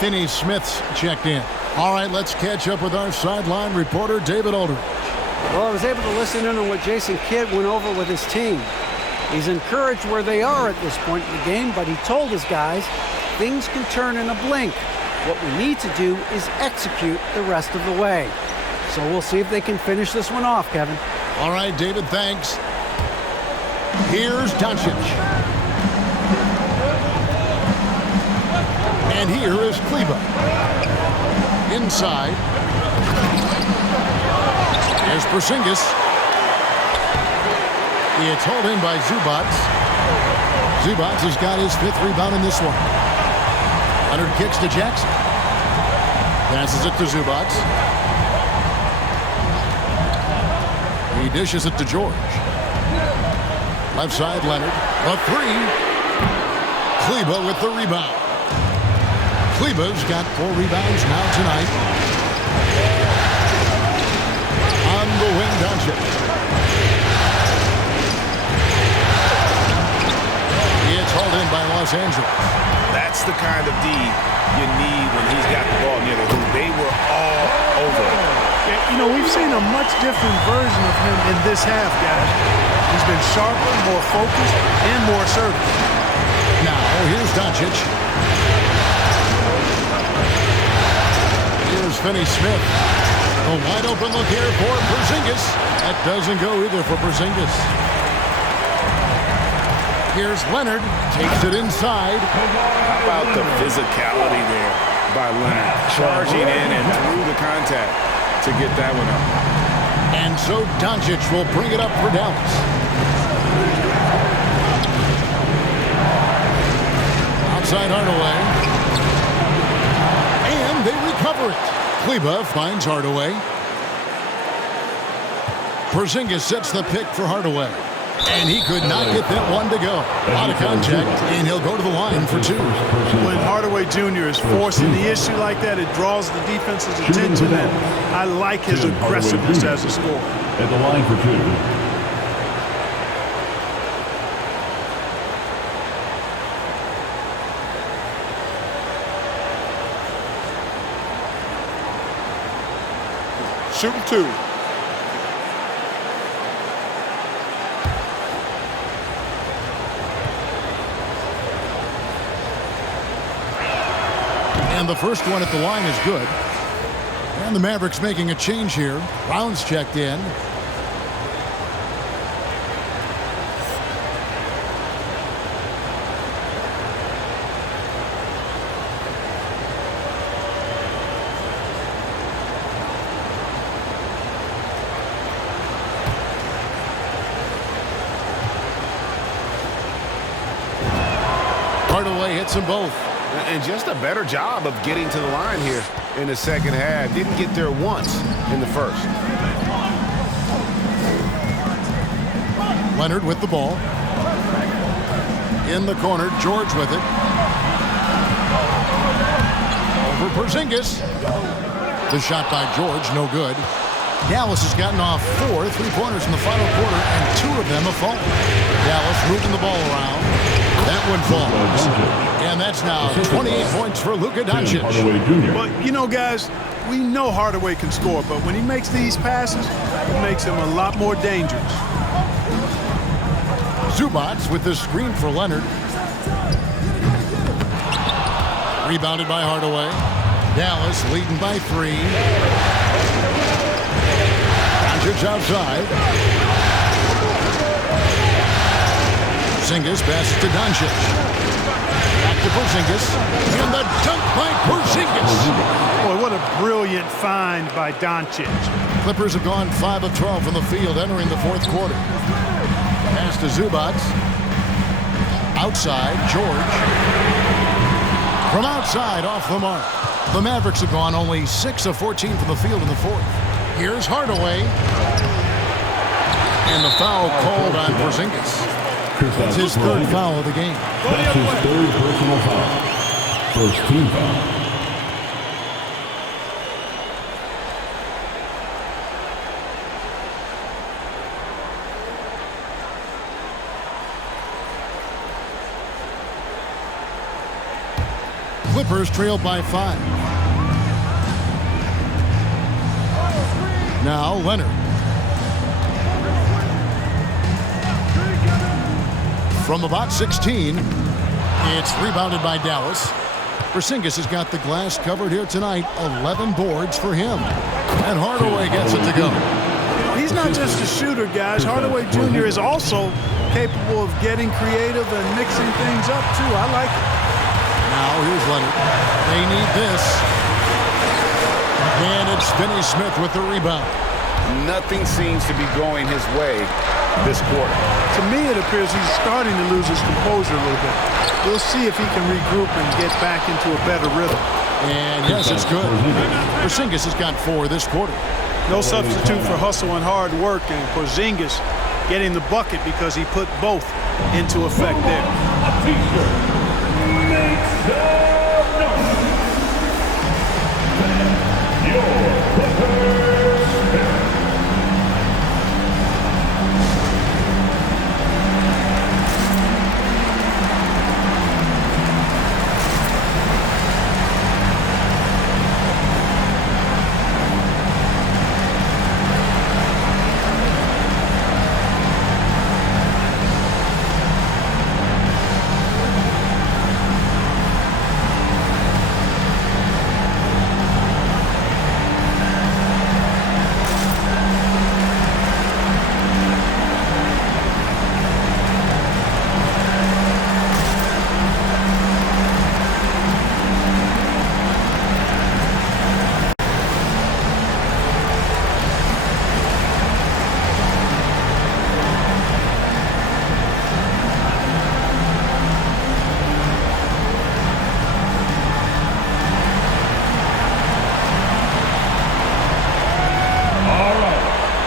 Finney Smith's checked in. All right, let's catch up with our sideline reporter, David Aldridge. Well, I was able to listen in on what Jason Kidd went over with his team. He's encouraged where they are at this point in the game, but he told his guys things can turn in a blink. What we need to do is execute the rest of the way. So we'll see if they can finish this one off, Kevin. All right, David, thanks. Here's Doncic. And here is Kleber. Inside. Here's Porzingis. It's hauled in by Zubac. Zubac has got his 5th rebound in this one. Leonard kicks to Jackson. Passes it to Zubac. He dishes it to George. Left side, Leonard. A 3. Kleber with the rebound. Kleber's got 4 rebounds now tonight. On the wing, Doncic. It's hauled in by Los Angeles. That's the kind of D you need when he's got the ball near the hoop. They were all over it. You know, we've seen a much different version of him in this half, guys. He's been sharper, more focused, and more assertive. Now, here's Doncic. Here's Finney Smith. A wide open look here for Porzingis. That doesn't go either for Porzingis. Here's Leonard. Takes it inside. How about the physicality there by Leonard? Charging in and through the contact to get that one up. And so Doncic will bring it up for Dallas. Outside Hardaway. And they recover it. Kleber finds Hardaway. Porzingis sets the pick for Hardaway. And he could not get that one to go. Out of contact, and he'll go to the line for 2. When Hardaway Jr. is forcing the issue like that, it draws the defense's attention, and I like his aggressiveness as a scorer. At the line for 2. Shooting 2. And the first one at the line is good. And the Mavericks making a change here. Brown's checked in. Hardaway hits them both. And just a better job of getting to the line here in the second half. Didn't get there once in the first. Leonard with the ball. In the corner, George with it. Over Porzingis. The shot by George, no good. Dallas has gotten off 4 3-pointers in the final quarter, and 2 of them have fallen. Dallas moving the ball around. That one falls. And that's now 28 points for Luka Doncic. But, you know, guys, we know Hardaway can score, but when he makes these passes, it makes him a lot more dangerous. Zubac with the screen for Leonard. Rebounded by Hardaway. Dallas leading by 3. Doncic outside. Porzingis passes to Doncic. Back to Porzingis. And the dunk by Porzingis. Boy, what a brilliant find by Doncic. Clippers have gone 5 of 12 from the field entering the 4th quarter. Pass to Zubac. Outside, George. From outside, off the mark. The Mavericks have gone only 6 of 14 from the field in the 4th. Here's Hardaway. And the foul called on Porzingis. It's his third foul of the game. That's his third personal foul. First team foul. Clippers trailed by 5. Now Leonard. From about 16, it's rebounded by Dallas. Porzingis has got the glass covered here tonight. 11 boards for him. And Hardaway gets it to go. He's not just a shooter, guys. Hardaway Jr. is also capable of getting creative and mixing things up, too. I like it. Now here's Leonard. They need this. And it's Finney-Smith with the rebound. Nothing seems to be going his way this quarter. To me, it appears he's starting to lose his composure a little bit. We'll see if he can regroup and get back into a better rhythm. And yes, it's good. Porzingis has got 4 this quarter. No substitute for hustle and hard work, and Porzingis getting the bucket because he put both into effect there.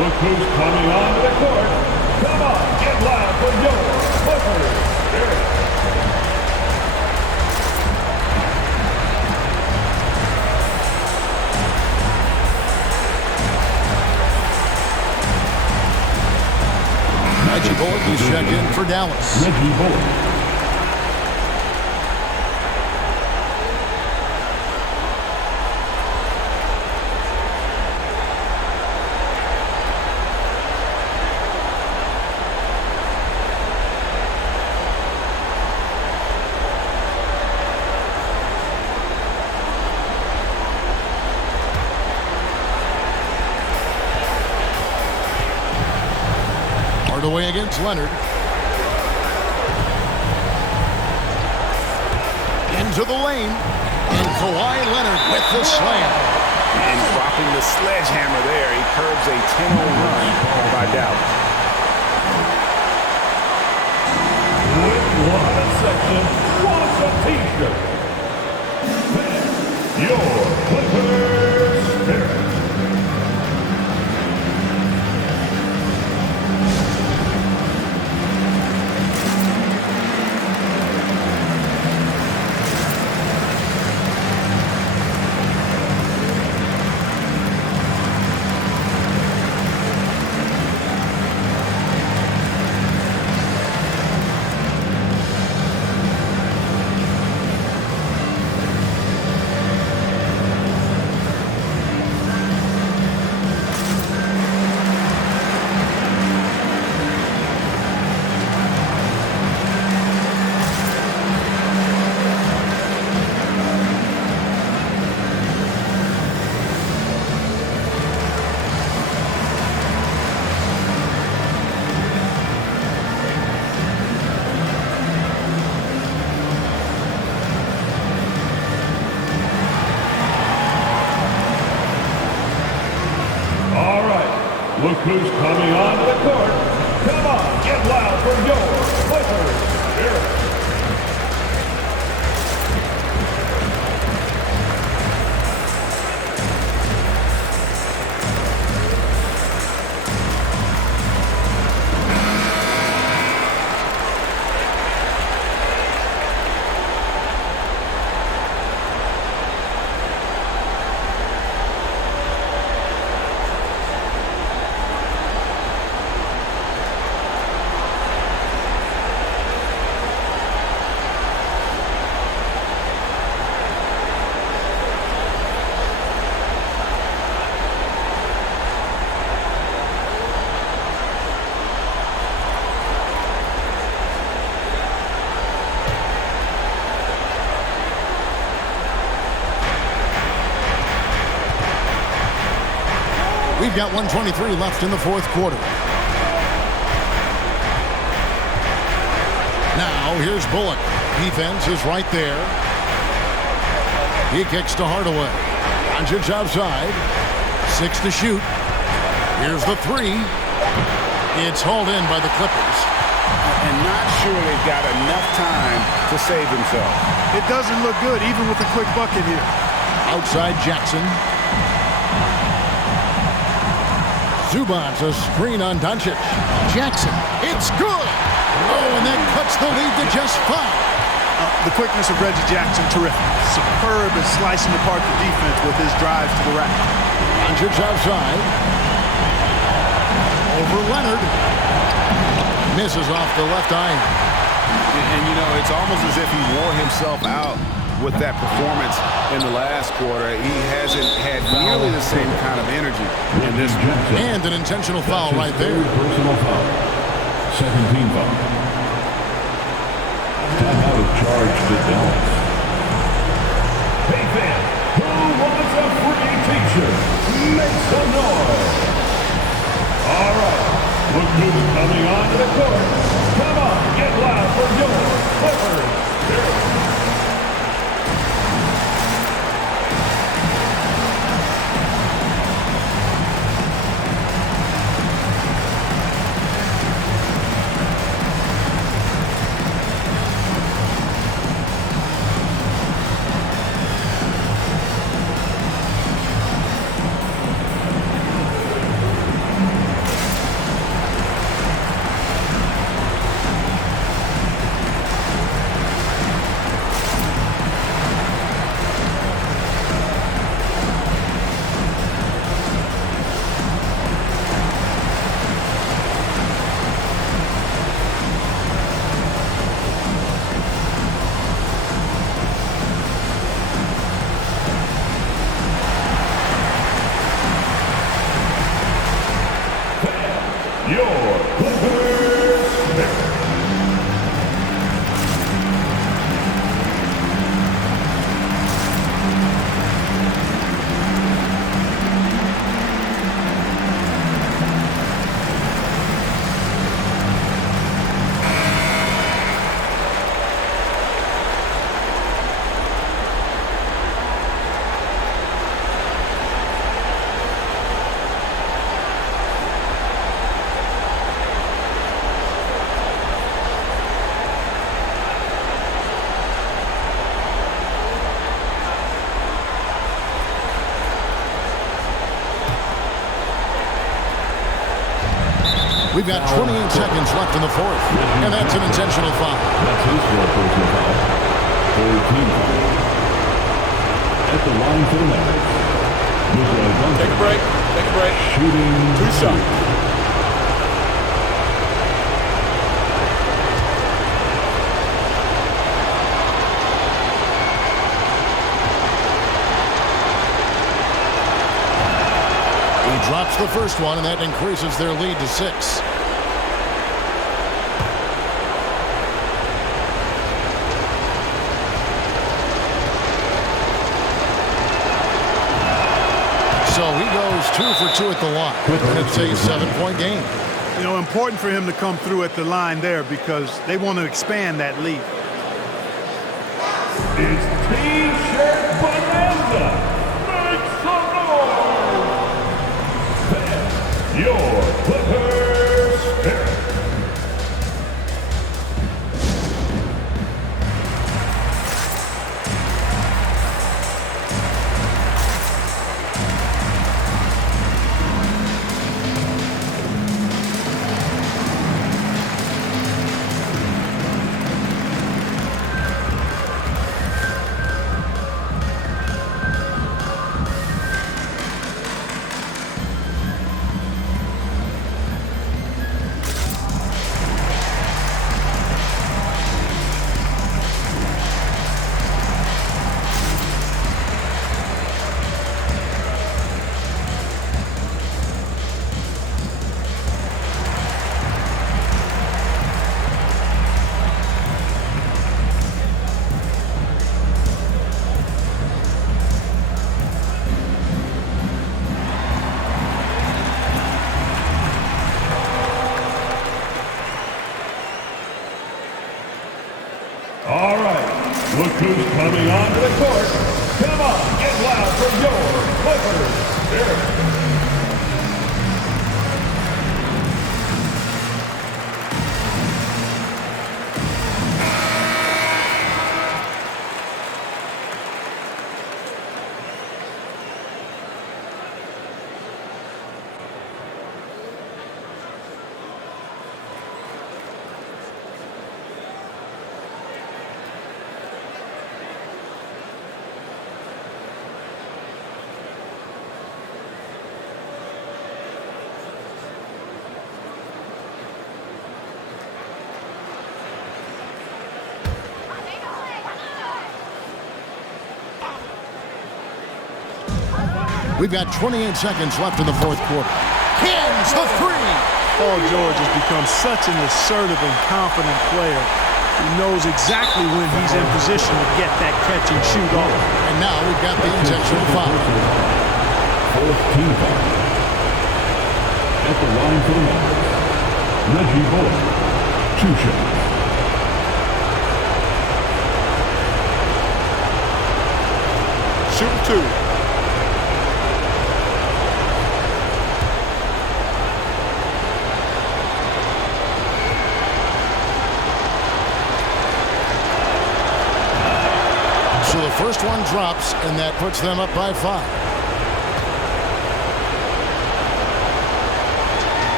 Look who's coming onto the court. Come on, get loud for your Clippers. Reggie Bullock is checked in for Dallas. Reggie Bullock. Hardaway against Leonard. Into the lane. And Kawhi Leonard with the slam. And dropping the sledgehammer there, he curbs a 10-0 run by Dallas. With section, wants a t-shirt. Your Clippers Spirit. Look who's coming onto the court. Come on, get loud for your Clippers Spirit. We've got 1:23 left in the fourth quarter. Now, here's Bullock. Defense is right there. He kicks to Hardaway. Doncic outside. 6 to shoot. Here's the 3. It's hauled in by the Clippers. And not sure they've got enough time to save themselves. It doesn't look good, even with a quick bucket here. Outside Jackson. Zubac's a screen on Doncic. Jackson, it's good! Oh, and that cuts the lead to just 5. The quickness of Reggie Jackson, terrific. Superb at slicing apart the defense with his drives to the rack. Doncic outside. Over Leonard. Misses off the left iron. And you know, it's almost as if he wore himself out with that performance in the last quarter. He hasn't had nearly the same kind of energy in this one. And an intentional foul right there. Personal foul. 17 foul. Timeout of charge to Dallas. Hey fan, who wants a free t-shirt? Make some noise. All right, look who's coming onto the court. Come on, get loud for your Clippers. We've got 28 seconds left in the fourth, and that's an intentional foul. That's his fourth personal foul. 14 foul. At the line for the Mavericks. Luka Doncic. Take a break. Take a break. Shooting 2 shots. Drops the first one, and that increases their lead to 6. So he goes 2 for 2 at the line. And it's a 7-point game. You know, important for him to come through at the line there because they want to expand that lead. It's T-shirt bonanza. Your Clippers spirit. We've got 28 seconds left in the fourth quarter. Hits the three. Paul George has become such an assertive and confident player. He knows exactly when he's in position to get that catch and shoot off. And now we've got the intentional foul. Fourth team foul. At the line for the Mavericks, Reggie Bullock, 2 shots. Shoot 2. So the first one drops, and that puts them up by 5.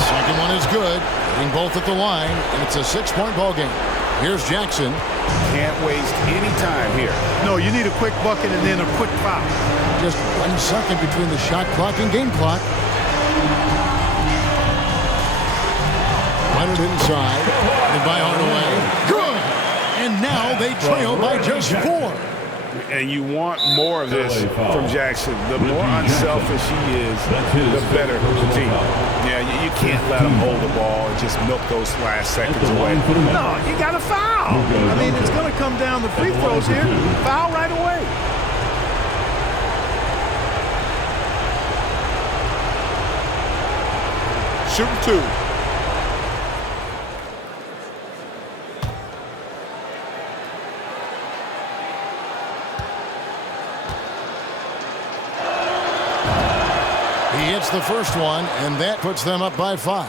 Second one is good. Hitting both at the line, and it's a 6-point ball game. Here's Jackson. Can't waste any time here. No, you need a quick bucket and then a quick foul. Just 1 second between the shot clock and game clock. Run it inside. And by Hardaway. Good! And now they trail by just 4. And you want more of this from Jackson. The more unselfish he is, the better the team. Yeah, you can't let him hold the ball and just milk those last seconds away. No, you got to foul. I mean, it's going to come down to free throws here. Foul right away. Shoot 2. He hits the first one, and that puts them up by 5.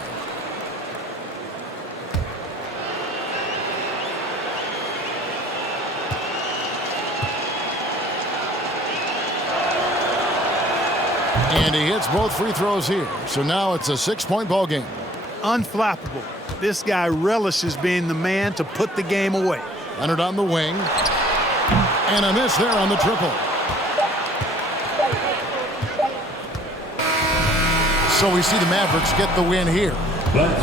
And he hits both free throws here. So now it's a 6-point ball game. Unflappable. This guy relishes being the man to put the game away. Leonard on the wing. And a miss there on the triple. So we see the Mavericks get the win here.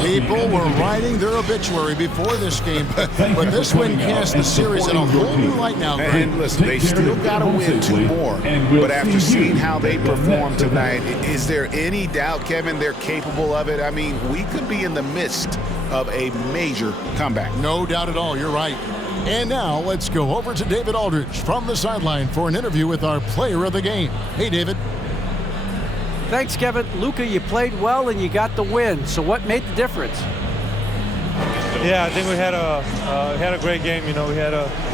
People were writing their obituary before this game, but this win casts the series in a whole new light now. And listen, they still got to win 2 more. But after seeing how they performed tonight, is there any doubt, Kevin, they're capable of it? I mean, we could be in the midst of a major comeback. No doubt at all. You're right. And now let's go over to David Aldridge from the sideline for an interview with our player of the game. Hey, David. Thanks, Kevin. Luka, you played well and you got the win. So what made the difference? Yeah, I think we had a great game. You know,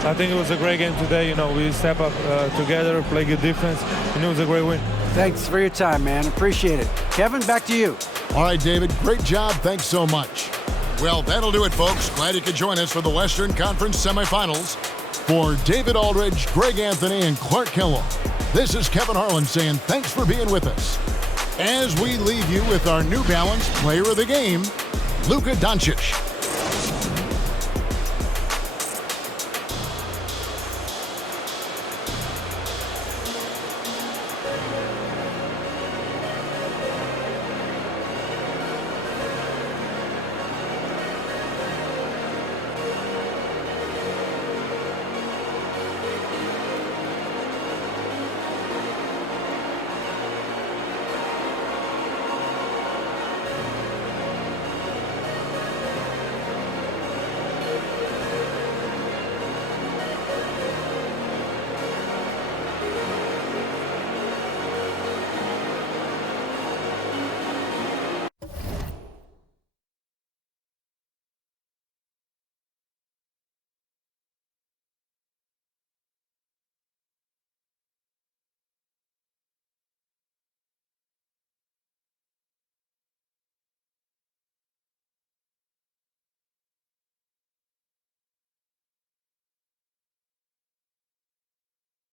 I think it was a great game today. You know, we step up together, play good defense, and it was a great win. Thanks for your time, man. Appreciate it. Kevin, back to you. All right, David. Great job. Thanks so much. Well, that'll do it, folks. Glad you could join us for the Western Conference semifinals. For David Aldridge, Greg Anthony, and Clark Kellogg, this is Kevin Harlan saying thanks for being with us. As we leave you with our New Balance player of the game, Luka Doncic.